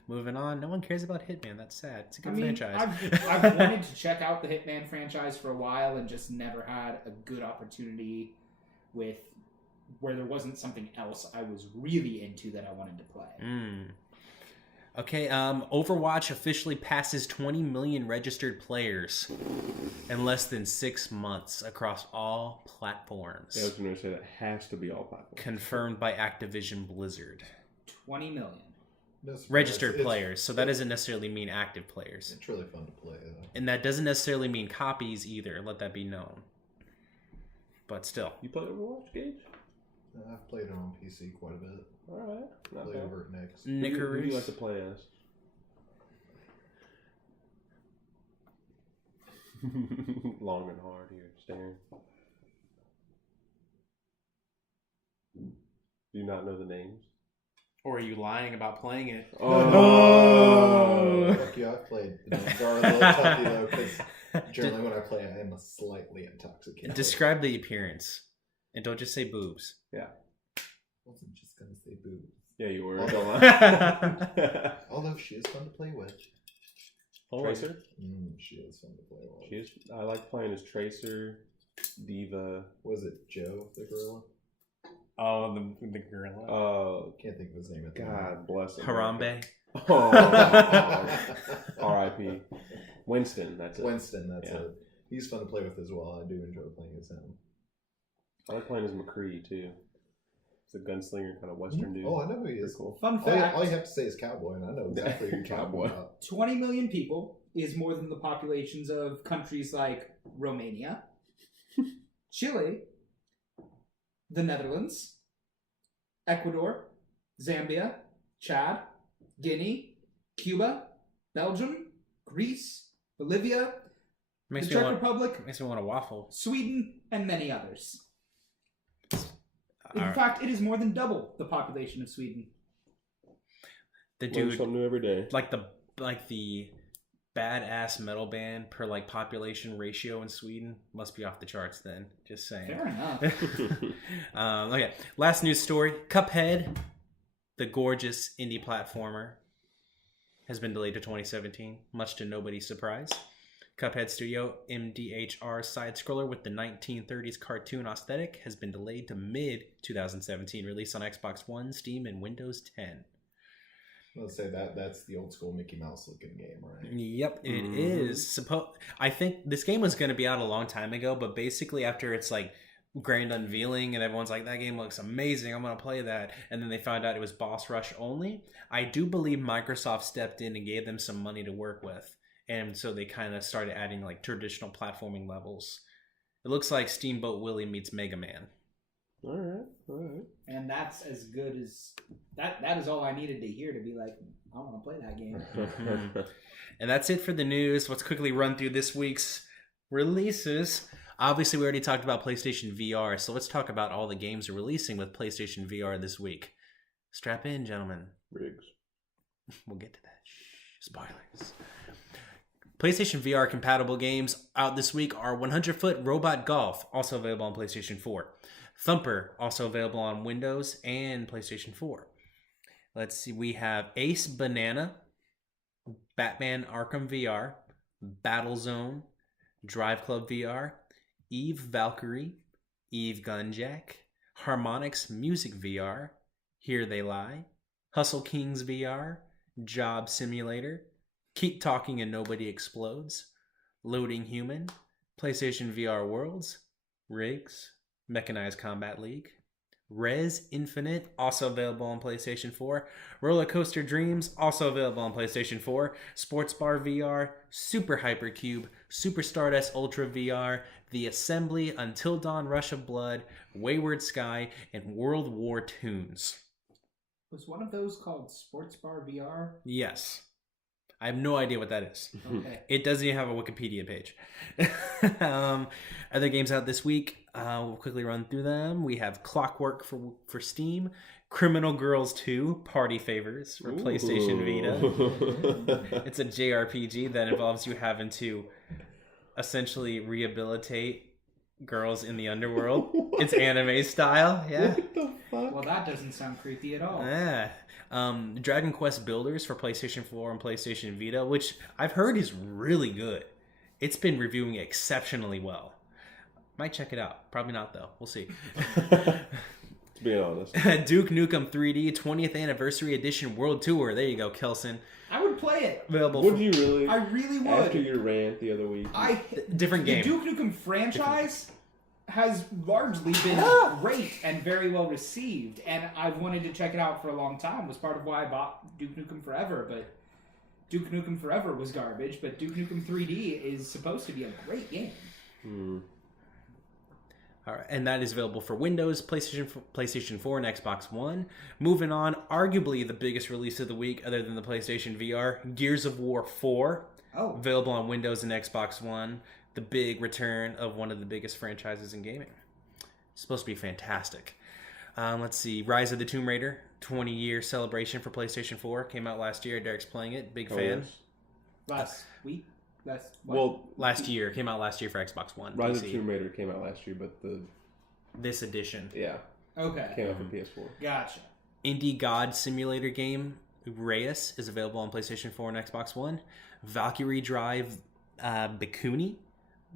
moving on. No one cares about Hitman. That's sad. It's a good franchise. I've wanted to check out the Hitman franchise for a while and just never had a good opportunity where there wasn't something else I was really into that I wanted to play. Okay, Overwatch officially passes 20 million registered players in less than 6 months across all platforms. Yeah, I was going to say that has to be all platforms. Confirmed by Activision Blizzard. 20 million. Registered players, so that doesn't necessarily mean active players. It's really fun to play, though. And that doesn't necessarily mean copies either, let that be known. But still. You play Overwatch, Gage? I've played it on PC quite a bit. Alright. Play over at Nick's. Who do you like to play as? Long and hard here, staring. Do you not know the names? Or are you lying about playing it? Oh! Fuck you, I've played. Are a little toughy, though, because generally when I play, I am slightly intoxicated. Describe the appearance. And don't just say boobs. Yeah. I wasn't just going to say boobs. Yeah, you were. Although she is fun to play with. Tracer? She is fun to play with. She is. I like playing as Tracer, Diva. Was it Joe, the gorilla? Oh, the gorilla. Can't think of his name at the God bless him. Harambe. Oh, R.I.P. Winston, that's it. Winston, that's it. He's fun to play with as well. I do enjoy playing as him. I like playing as McCree, too. He's a gunslinger, kind of Western dude. Oh, I know who he is. Cool. Fun fact. All you have to say is cowboy, and I know exactly who you're Cowboy. about. 20 million people is more than the populations of countries like Romania, Chile, the Netherlands, Ecuador, Zambia, Chad, Guinea, Cuba, Belgium, Greece, Bolivia, the Czech Republic, Makes me want a waffle. Sweden, and many others. In All fact, it is more than double the population of Sweden. The Learn dude, something new every day. like the badass metal band per like population ratio in Sweden must be off the charts. Then, just saying. Fair enough. Okay, last news story: Cuphead, the gorgeous indie platformer, has been delayed to 2017, much to nobody's surprise. Cuphead Studio MDHR side-scroller with the 1930s cartoon aesthetic has been delayed to mid-2017, released on Xbox One, Steam, and Windows 10. Let's say that's the old school Mickey Mouse looking game, right? Yep, it is. I think this game was going to be out a long time ago, but basically after its like grand unveiling and everyone's like, that game looks amazing, I'm going to play that, and then they found out it was boss rush only, I do believe Microsoft stepped in and gave them some money to work with, and so they kind of started adding like traditional platforming levels. It looks like Steamboat Willie meets Mega Man. All right. And that's as good as that is all I needed to hear to be like, I want to play that game. And that's it for the news. Let's quickly run through this week's releases. Obviously, we already talked about PlayStation VR, so let's talk about all the games releasing with PlayStation VR this week. Strap in, gentlemen. Riggs. We'll get to that. Spoilers. PlayStation VR compatible games out this week are 100-Foot Robot Golf, also available on PlayStation 4. Thumper, also available on Windows and PlayStation 4. Let's see, we have Ace Banana, Batman Arkham VR, Battlezone, Drive Club VR, Eve Valkyrie, Eve Gunjack, Harmonix Music VR, Here They Lie, Hustle Kings VR, Job Simulator, Keep Talking and Nobody Explodes, Loading Human, PlayStation VR Worlds, Riggs, Mechanized Combat League, Res Infinite, also available on PlayStation 4, Roller Coaster Dreams, also available on PlayStation 4, Sports Bar VR, Super Hypercube, Super Stardust Ultra VR, The Assembly, Until Dawn Rush of Blood, Wayward Sky, and World War Tunes. Was one of those called Sports Bar VR? Yes. I have no idea what that is. Okay. It doesn't even have a Wikipedia page. Other games out this week, we'll quickly run through them. We have Clockwork for Steam, Criminal Girls 2, Party Favors for PlayStation Vita. It's a JRPG that involves you having to essentially rehabilitate girls in the underworld. It's anime style, yeah. What the fuck? Well, that doesn't sound creepy at all. Yeah. Dragon Quest Builders for PlayStation 4 and PlayStation Vita, which I've heard is really good. It's been reviewing exceptionally well. Might check it out. Probably not, though. We'll see. To be honest. Duke Nukem 3D 20th Anniversary Edition World Tour. There you go, Kelson. I would play it. Available Would you really? I really would. After your rant the other week. Different game. The Duke Nukem franchise has largely been great and very well received, and I've wanted to check it out for a long time. It was part of why I bought Duke Nukem Forever, but Duke Nukem Forever was garbage, but Duke Nukem 3D is supposed to be a great game. All right, and that is available for Windows, PlayStation 4, and Xbox One. Moving on, arguably the biggest release of the week, other than the PlayStation VR, Gears of War 4. Oh. Available on Windows and Xbox One. The big return of one of the biggest franchises in gaming. It's supposed to be fantastic. Let's see, Rise of the Tomb Raider, 20-year celebration for PlayStation 4. Came out last year. Derek's playing it. Big fan. Yes. Last week? Last year. Came out last year for Xbox One. Rise PC. of Tomb Raider came out last year, but This edition. yeah, Okay. came out for PS4. Gotcha. Indie God simulator game, Reyes, is available on PlayStation 4 and Xbox One. Valkyrie Drive Bikuni,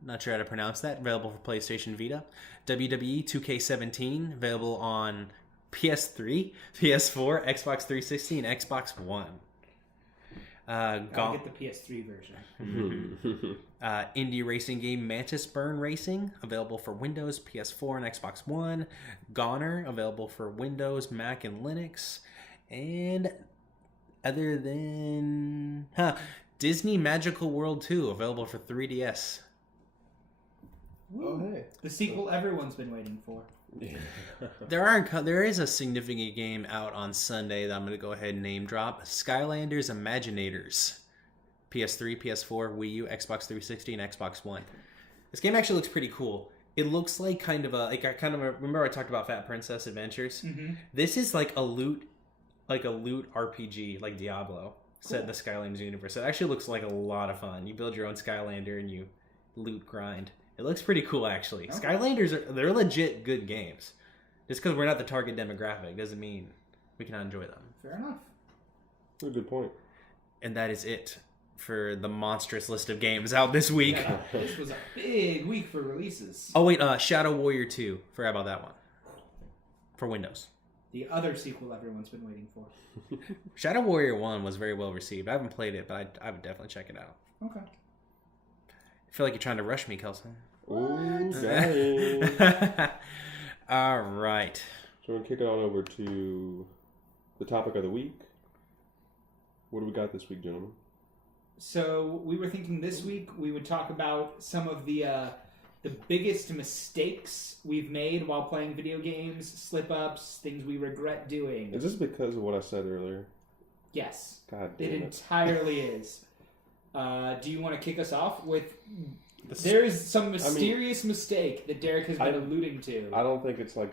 not sure how to pronounce that, available for PlayStation Vita. WWE 2K17, available on PS3, PS4, Xbox 360, and Xbox One. Gotta get the PS3 version. Indie racing game Mantis Burn Racing, available for Windows, PS4, and Xbox One. Goner, available for Windows, Mac, and Linux. And other than Disney Magical World 2, available for 3DS. Oh, hey. The sequel everyone's been waiting for. There is a significant game out on Sunday that I'm going to go ahead and name drop. Skylanders Imaginators. PS3, PS4, Wii U, Xbox 360, and Xbox One. This game actually looks pretty cool. It looks like kind of remember I talked about Fat Princess Adventures? Mm-hmm. This is like a loot RPG, like Diablo, set in the Skylanders universe. It actually looks like a lot of fun. You build your own Skylander and you loot grind. It looks pretty cool, actually. Okay. Skylanders, they're legit good games. Just because we're not the target demographic doesn't mean we cannot enjoy them. Fair enough. That's a good point. And that is it for the monstrous list of games out this week. Yeah, this was a big week for releases. Oh, wait, Shadow Warrior 2. Forgot about that one. For Windows. The other sequel everyone's been waiting for. Shadow Warrior 1 was very well received. I haven't played it, but I would definitely check it out. Okay. I feel like you're trying to rush me, Kelson. Ooh, dang. All right. So we're going to kick it on over to the topic of the week. What do we got this week, gentlemen? So we were thinking this week we would talk about some of the biggest mistakes we've made while playing video games, slip-ups, things we regret doing. Is this because of what I said earlier? Yes. God damn It it. entirely is. Do you want to kick us off with... There is some mysterious mistake that Derek has been alluding to. I don't think it's like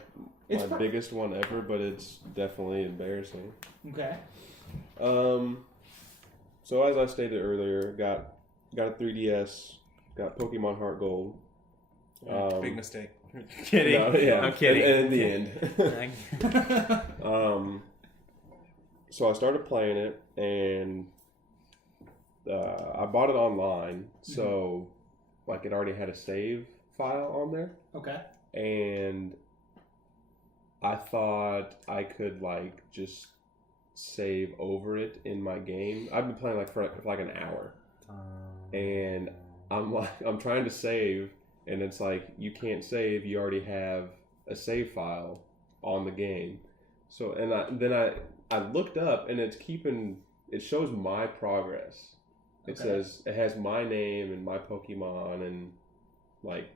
It's my biggest one ever, but it's definitely embarrassing. Okay. So as I stated earlier, got a 3DS, got Pokemon Heart Gold. Big mistake. Kidding. No, yeah, I'm kidding. And in the end. So I started playing it, and I bought it online, so like it already had a save file on there. Okay. And I thought I could like just save over it in my game. I've been playing like for like an hour, and I'm trying to save, and it's like you can't save. You already have a save file on the game. So then I looked up, and it shows my progress. It says it has my name and my Pokemon and like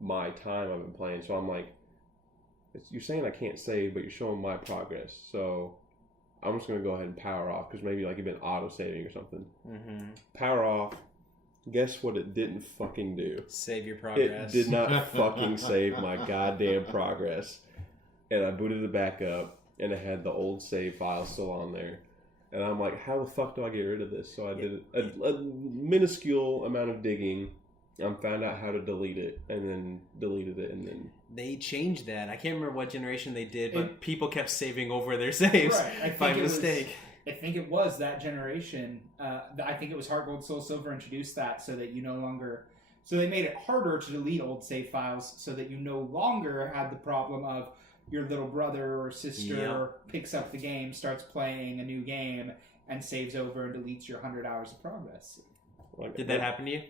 my time I've been playing. So I'm like, you're saying I can't save, but you're showing my progress. So I'm just gonna go ahead and power off because maybe like you've been auto saving or something. Mm-hmm. Power off. Guess what? It didn't fucking do. Save your progress. It did not fucking save my goddamn progress. And I booted it back up, and it had the old save file still on there. And I'm like, how the fuck do I get rid of this? So I did a minuscule amount of digging. I found out how to delete it, and then deleted it, and then... They changed that. I can't remember what generation they did, but people kept saving over their saves by mistake. I think it was that generation. I think it was Heart Gold Soul Silver introduced that so that you no longer... So they made it harder to delete old save files so that you no longer had the problem of your little brother or sister picks up the game, starts playing a new game, and saves over and deletes your 100 hours of progress. Did that happen to you?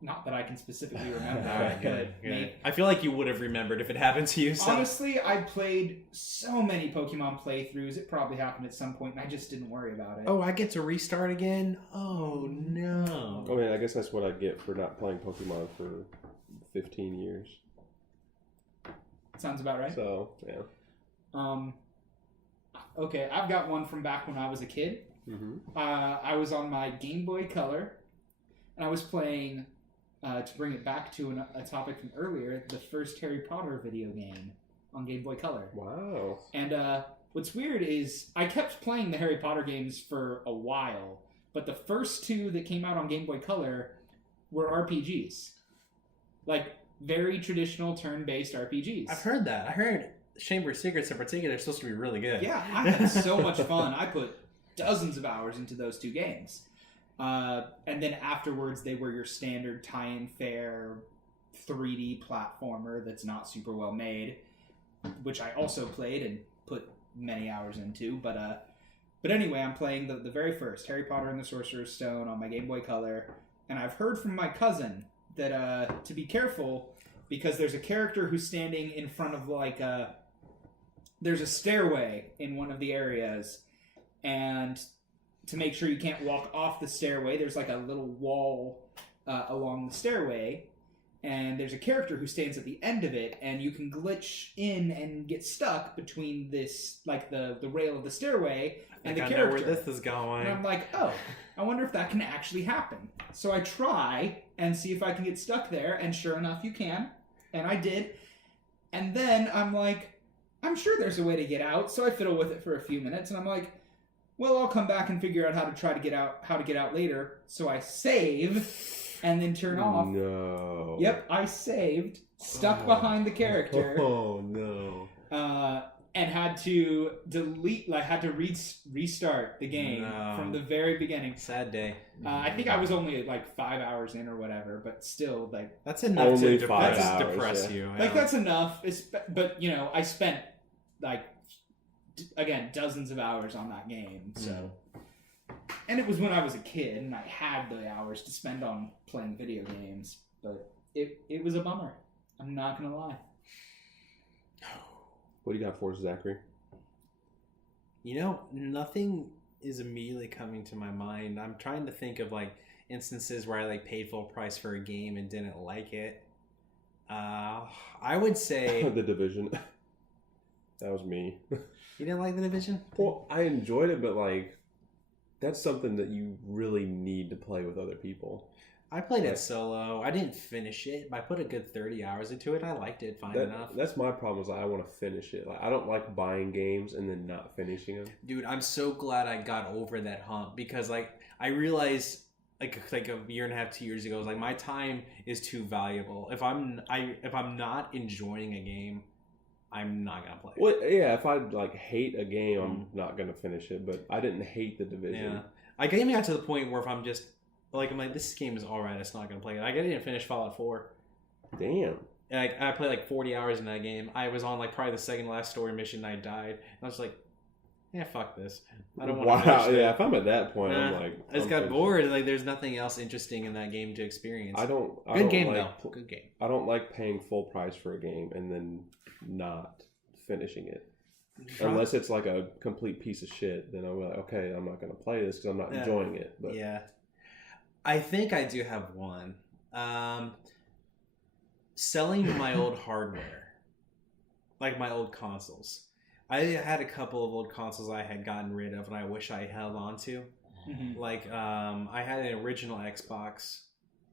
Not that I can specifically remember. All right, good. Maybe. I feel like you would have remembered if it happened to you. So. Honestly, I played so many Pokemon playthroughs. It probably happened at some point, and I just didn't worry about it. Oh, I get to restart again? Oh, no. I mean, I guess that's what I get for not playing Pokemon for 15 years. Sounds about right. So, yeah. Okay, I've got one from back when I was a kid. Mm-hmm. I was on my Game Boy Color, and I was playing, to bring it back to a topic from earlier, the first Harry Potter video game on Game Boy Color. Wow. And what's weird is I kept playing the Harry Potter games for a while, but the first two that came out on Game Boy Color were RPGs. Like, very traditional turn-based RPGs. I've heard that. I heard Chamber of Secrets in particular is supposed to be really good. Yeah, I had so much fun. I put dozens of hours into those two games. And then afterwards, they were your standard tie-in fare 3D platformer that's not super well made, which I also played and put many hours into. But anyway, I'm playing the very first, Harry Potter and the Sorcerer's Stone, on my Game Boy Color. And I've heard from my cousin that to be careful because there's a character who's standing in front of like there's a stairway in one of the areas, and to make sure you can't walk off the stairway, there's like a little wall along the stairway, and there's a character who stands at the end of it, and you can glitch in and get stuck between this, like the rail of the stairway and the character. I know where this is going. And I'm like, oh, I wonder if that can actually happen. So I try and see if I can get stuck there, and sure enough, you can. And I did. And then I'm like, I'm sure there's a way to get out. So I fiddle with it for a few minutes, and I'm like, well, I'll come back and figure out how to get out later. So I save and then turn off. No. Yep, I saved, stuck behind the character. Oh no. And had to restart the game from the very beginning. Sad day. I think I was only like 5 hours in or whatever, but still, like, that's enough only to 5 depress, hours, depress yeah. you. Like, that's enough. But you know, I spent like again, dozens of hours on that game. So, and it was when I was a kid, and I had the hours to spend on playing video games. But it was a bummer. I'm not gonna lie. What do you got for us, Zachary? You know, nothing is immediately coming to my mind. I'm trying to think of like instances where I like paid full price for a game and didn't like it. I would say The Division. That was me. You didn't like The Division? Well, I enjoyed it, but like that's something that you really need to play with other people. I played it solo. I didn't finish it, but I put a good 30 hours into it. I liked it fine enough. That's my problem. Is I want to finish it. Like I don't like buying games and then not finishing them. Dude, I'm so glad I got over that hump because like I realized like a year and a half, 2 years ago, I was like my time is too valuable. If I'm not enjoying a game, I'm not gonna play it. Well, yeah, if I like hate a game, I'm not gonna finish it. But I didn't hate The Division. Yeah, I came out to the point where if I'm just like I'm like this game is alright, I'm not gonna play it. I didn't finish Fallout 4. Damn. And I played like 40 hours in that game. I was on like probably the second last story mission. And I died. And I was like, yeah, fuck this. I don't want to finish it. Yeah, if I'm at that point, I'm like, I just got bored. Like, there's nothing else interesting in that game to experience. Good game though. Good game. I don't like paying full price for a game and then not finishing it. Unless it's like a complete piece of shit, then I'm like, okay, I'm not going to play this because I'm not enjoying it. But yeah. I think I do have one. Selling my old hardware. Like my old consoles. I had a couple of old consoles I had gotten rid of and I wish I held on to. Mm-hmm. Like, I had an original Xbox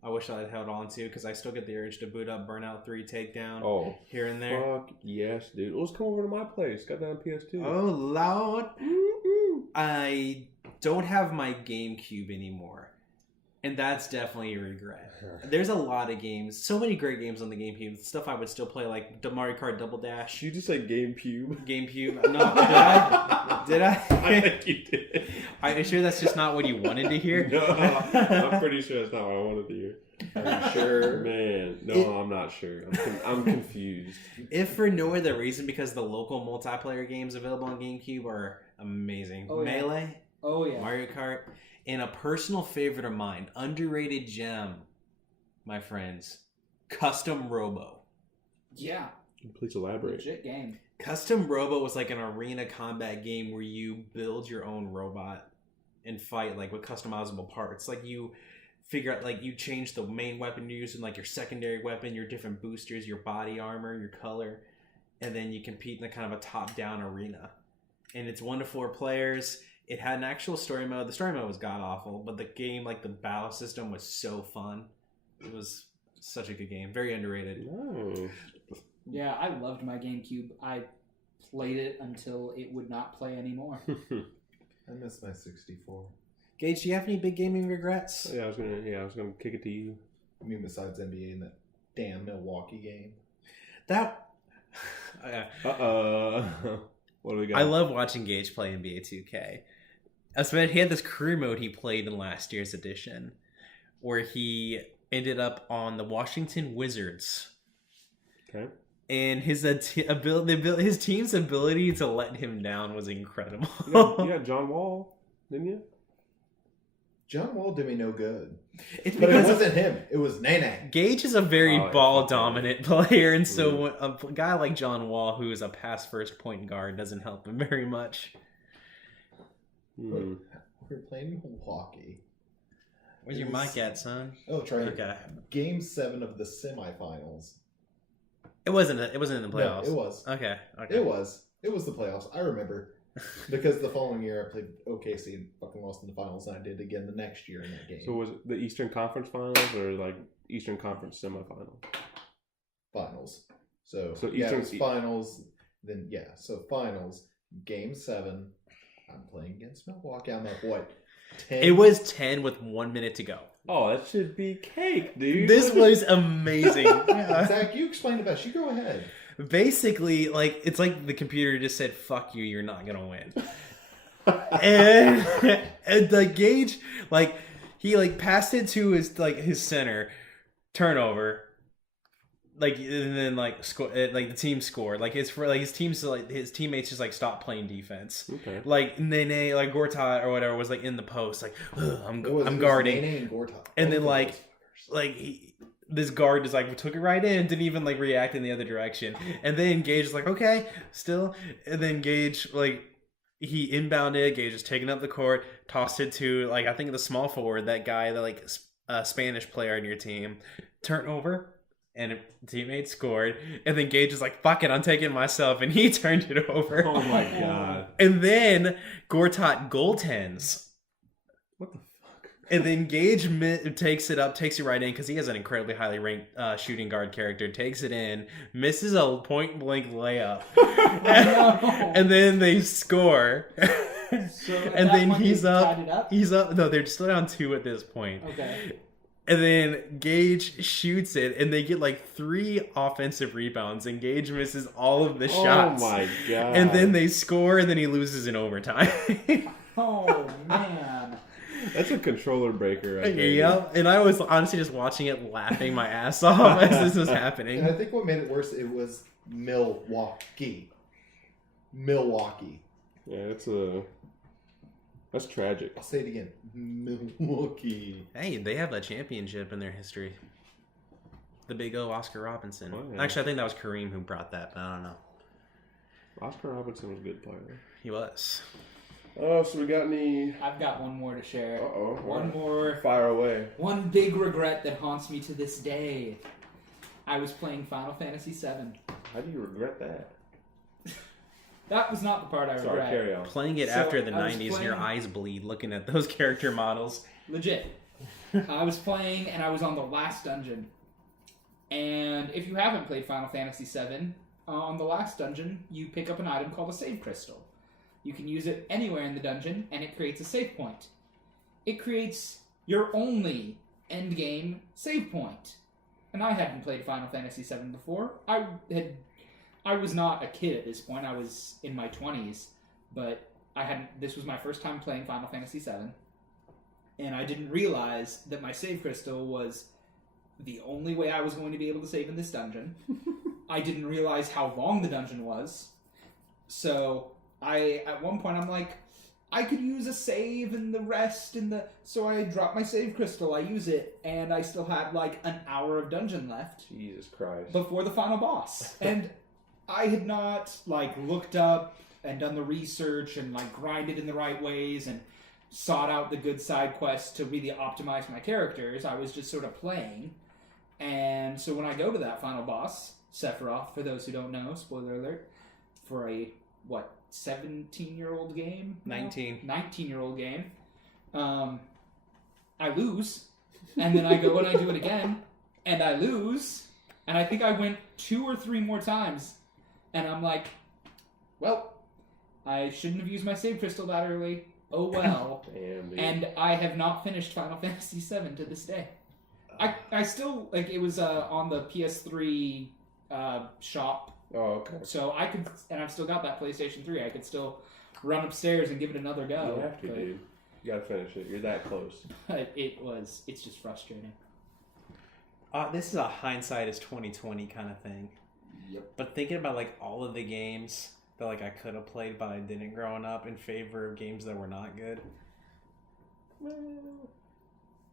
I wish I had held on to because I still get the urge to boot up Burnout 3 Takedown here and there. Fuck yes, dude. Let's come over to my place. Got that on PS2. Oh, Lord. Mm-mm. I don't have my GameCube anymore. And that's definitely a regret. There's a lot of games. So many great games on the GameCube. Stuff I would still play, like Mario Kart Double Dash. You just say GameCube? GameCube. No, did I? I think you did. Are you sure that's just not what you wanted to hear? No, I'm pretty sure that's not what I wanted to hear. Are you sure? Man, no, I'm not sure. I'm confused. If for no other reason, because the local multiplayer games available on GameCube are amazing. Melee. Oh, yeah. Mario Kart. And a personal favorite of mine, underrated gem, my friends, Custom Robo. Yeah. Please elaborate. Legit game. Custom Robo was like an arena combat game where you build your own robot and fight like with customizable parts. Like you figure out, like you change the main weapon you're using, like your secondary weapon, your different boosters, your body armor, your color, and then you compete in a kind of a top-down arena. And it's 1 to 4 players. It had an actual story mode. The story mode was god-awful, but the game, like the battle system, was so fun. It was such a good game. Very underrated. Oh. Yeah, I loved my GameCube. I played it until it would not play anymore. I miss my 64. Gage, do you have any big gaming regrets? Yeah, I was gonna kick it to you. I mean, besides NBA and that damn Milwaukee game. That. What do we got? I love watching Gage play NBA 2K. Especially, he had this career mode he played in last year's edition, where he ended up on the Washington Wizards. Okay. And his his team's ability to let him down was incredible. You got John Wall, didn't you? John Wall did me no good. It's but it wasn't him. It was Nene. Gage is a very ball-dominant player, and so a guy like John Wall, who is a pass-first point guard, doesn't help him very much. We're playing Milwaukee. Where's your mic at, son? Oh, try it. Okay. Game 7 of the semifinals. It wasn't in the playoffs. No, it was. Okay. It was the playoffs. I remember. Because the following year I played OKC and fucking lost in the finals, and I did again the next year in that game. So was it the Eastern Conference Finals or like Eastern Conference semifinal? Finals. So Eastern, it was finals. Then so finals. Game 7. I'm playing against Milwaukee. I'm like, what? 10? It was 10 with 1 minute to go. Oh, that should be cake, dude. This was amazing. Zach, you explained it best. You go ahead. Basically, like it's like the computer just said, "Fuck you, you're not gonna win." and the Gage, like he like passed it to his center, turnover, like, and then like score, like the team scored. Like it's for like his teams, like his teammates just like stopped playing defense. Okay. Like Nene, like Gortat or whatever was like in the post, like I'm It was guarding, Nene and Gortat. and then Both of like this guard just like took it right in, didn't even like react in the other direction, and then Gage is like okay, still, and then Gage like he inbounded, Gage is taking up the court, tossed it to like I think the small forward, that guy, the like Spanish player on your team, turnover. And a teammate scored, and then Gage is like, "Fuck it, I'm taking it myself," and he turned it over. Oh my god! And then Gortat goaltends. What the fuck? And then Gage takes it up, takes it right in because he has an incredibly highly ranked shooting guard character. Takes it in, misses a point blank layup, and then they score. So and then he's up. Tied it up. He's up. No, they're still down 2 at this point. Okay. And then Gage shoots it, and they get like 3 offensive rebounds, and Gage misses all of the shots. Oh my god! And then they score, and then he loses in overtime. Oh man. That's a controller breaker right there. Yep. And I was honestly just watching it, laughing my ass off as this was happening. And I think what made it worse, it was Milwaukee. Yeah, that's tragic. I'll say it again. Milwaukee. Hey, they have a championship in their history. The Big O, Oscar Robinson. Oh, yeah. Actually, I think that was Kareem who brought that, but I don't know. Oscar Robinson was a good player. He was. Oh, so we got any? I've got one more to share. Uh-oh. One more. Fire away. One big regret that haunts me to this day. I was playing Final Fantasy VII. How do you regret that? That was not the part I Sorry, regret. carry on. Playing it So, after the I was 90s, your playing- eyes bleed looking at those character models. Legit. I was playing and I was on the last dungeon. And if you haven't played Final Fantasy VII, on the last dungeon, you pick up an item called a save crystal. You can use it anywhere in the dungeon, and it creates a save point. It creates your only endgame save point. And I hadn't played Final Fantasy VII before. I was not a kid at this point. I was in my 20s, but this was my first time playing Final Fantasy VII. And I didn't realize that my save crystal was the only way I was going to be able to save in this dungeon. I didn't realize how long the dungeon was. So at one point I'm like, I could use a save and the rest so I drop my save crystal, I use it, and I still had like an hour of dungeon left Jesus Christ. before the final boss. And I had not like looked up and done the research and like grinded in the right ways and sought out the good side quests to really optimize my characters. I was just sort of playing. And so when I go to that final boss, Sephiroth, for those who don't know, spoiler alert, for a 17-year-old game? 19-year-old game. I lose, and then I go and I do it again, and I lose, and I think I went 2 or 3 more times, and I'm like, well, I shouldn't have used my save crystal that early. Oh well. Damn, dude. And I have not finished Final Fantasy VII to this day. I still, like, it was on the PS3 shop. Oh, okay. So I could, and I've still got that PlayStation 3. I could still run upstairs and give it another go. You have to, dude. You gotta finish it. You're that close. But it's just frustrating. This is a hindsight is 2020 kind of thing. Yep. But thinking about like all of the games that like I could have played but I didn't growing up in favor of games that were not good.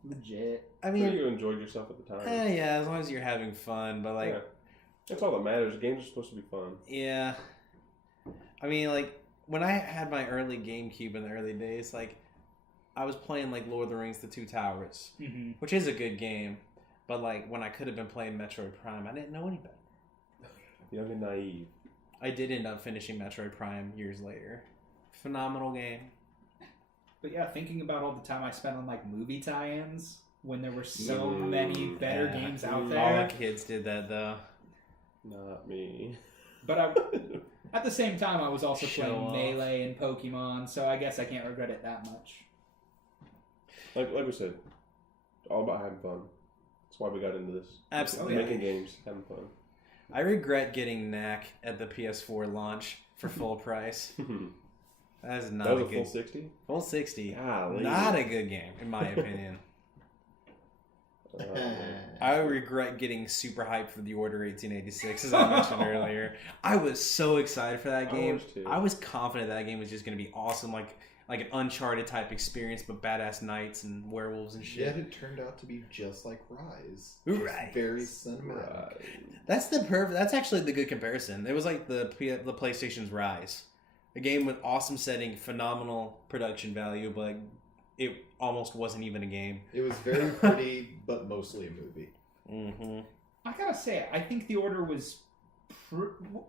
Legit. I So mean, you enjoyed yourself at the time. yeah, as long as you're having fun. But like, Yeah. That's all that matters. Games are supposed to be fun. yeah. I mean, like when I had my early GameCube in the early days, like I was playing like Lord of the Rings: The Two Towers, Mm-hmm. which is a good game. But like when I could have been playing Metroid Prime, I didn't know any better. Young and naive. I did end up finishing Metroid Prime years later. Phenomenal game. But yeah, thinking about all the time I spent on like movie tie-ins when there were so Mm, many better Yeah. games out All there. the kids did that though. Not me. But at the same time, I was also Show playing off. Melee and Pokemon, so I guess I can't regret it that much. Like we said, all about having fun. That's why we got into this. Absolutely. Making games, having fun. I regret getting Knack at the PS4 launch for full price. That is not That was a a good full 60? full 60. Golly. Not a good game, in my opinion. I regret getting super hyped for The Order 1886, as I mentioned earlier. I was so excited for that game. I was confident that game was just going to be awesome, like an Uncharted type experience, but badass knights and werewolves and shit. Yet it turned out to be just like Rise. Right. Very cinematic. That's actually the good comparison. It was like the PlayStation's Rise, a game with awesome setting, phenomenal production value, but it almost wasn't even a game. It was very pretty, but mostly a movie. Mm-hmm. I gotta say, I think The Order was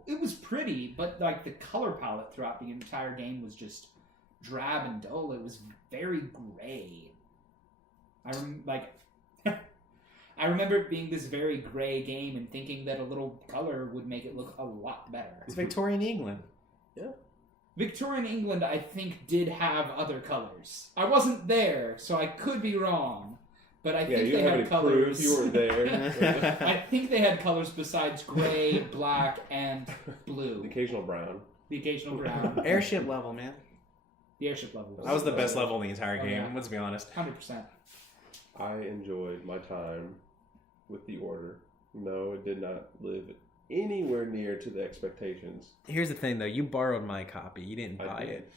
it was pretty, but like the color palette throughout the entire game was just drab and dull. It was very gray. I remember it being this very gray game and thinking that a little color would make it look a lot better. It's Victorian England. Yeah. Victorian England, I think, did have other colors. I wasn't there, so I could be wrong. But I think they had colors. You were there. I think they had colors besides gray, black, and blue. The occasional brown. The occasional brown. Airship level, man. The airship level. That was the best level in the entire game, yeah. let's be honest. 100%. I enjoyed my time with The Order. No, it did not live anywhere near to the expectations. Here's the thing, though. You borrowed my copy. You didn't buy it.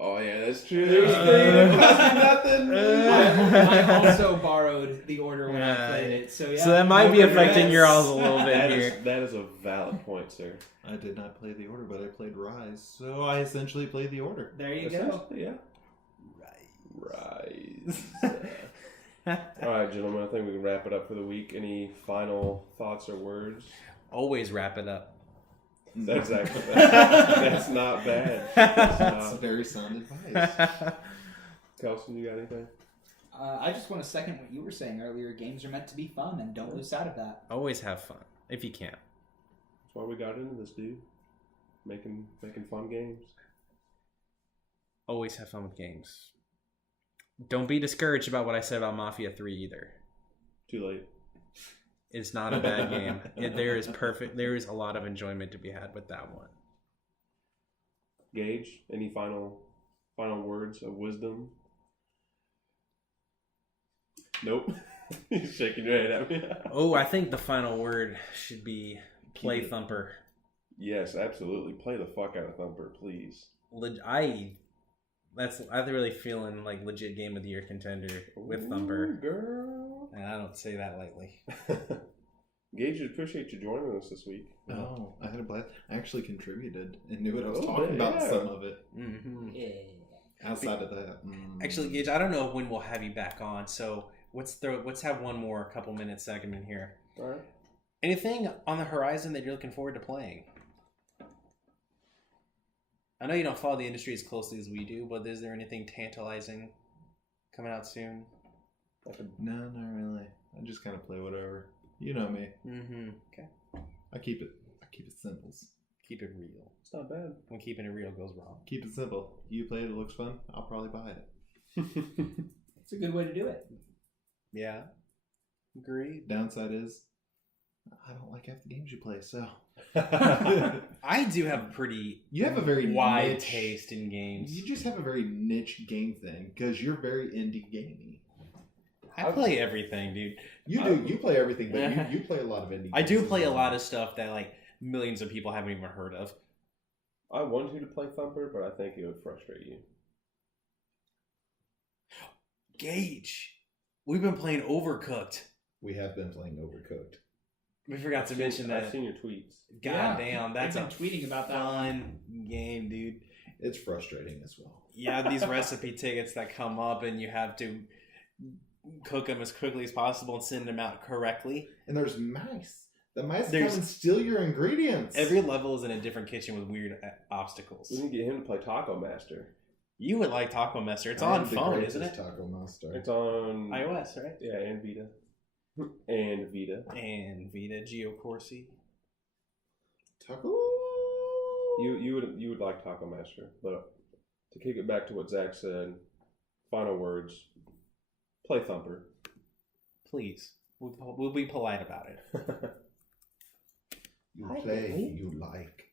Oh, yeah, that's true. It was free. It cost me nothing. I also borrowed The Order when I played it. So, yeah. So that might be affecting your alls a little bit here. That is a valid point, sir. I did not play The Order, but I played Rise. So I essentially played The Order. There you go. Yeah. Rise. All right, gentlemen, I think we can wrap it up for the week. Any final thoughts or words? Always wrap it up. That's actually that's not bad. That's very sound advice. Kelson, you got anything? I just want to second what you were saying earlier. Games are meant to be fun, and don't lose sight of that. Always have fun, if you can. That's why we got into this, dude. Making fun games. Always have fun with games. Don't be discouraged about what I said about Mafia 3 either. Too late. It's not a bad game. There is a lot of enjoyment to be had with that one. Gage, any final words of wisdom? Nope. You're shaking your head at me. Oh, I think the final word should be play Thumper. Yes, absolutely. Play the fuck out of Thumper, please. I'm really feeling like legit game of the year contender with Thumper. Girl. And I don't say that lightly. Gage, appreciate you joining us this week. Oh, I had a blast. I actually contributed and knew what I was talking about some of it. Mm-hmm. Yeah. Outside of that. Actually, Gage, I don't know when we'll have you back on, so let's have one more couple minute segment here. All right. Anything on the horizon that you're looking forward to playing? I know you don't follow the industry as closely as we do, but is there anything tantalizing coming out soon? No, not really. I just kind of play whatever. You know me. Mm-hmm. Okay. I keep it simple. Keep it real. It's not bad. When keeping it real goes wrong. Keep it simple. You play it, it looks fun, I'll probably buy it. It's a good way to do it. Yeah. Agree. Downside is, I don't like half the games you play, so. I do have a pretty You have a very wide niche taste in games. You just have a very niche game thing, because you're very indie gamey. I play everything, dude. You do. You play everything, but you play a lot of indie games. I do play a lot of stuff that like millions of people haven't even heard of. I want you to play Thumper, but I think it would frustrate you. Gage, we've been playing Overcooked. We have been playing Overcooked. We forgot to mention that. I've seen your tweets. God damn, that's I've been tweeting about that. fun game, dude. It's frustrating as well. You have these recipe tickets that come up, and you have to cook them as quickly as possible and send them out correctly. And there's mice. The mice come and steal your ingredients. Every level is in a different kitchen with weird obstacles. We need to get him to play Taco Master. You would like Taco Master. It's on phone, isn't it? Taco Master. It's on iOS, right? Yeah, and Vita. And Vita. And Vita Geo Corsi. Taco. You would like Taco Master, but to kick it back to what Zach said, final words. Play Thumper. Please. We'll be polite about it. You play, you like.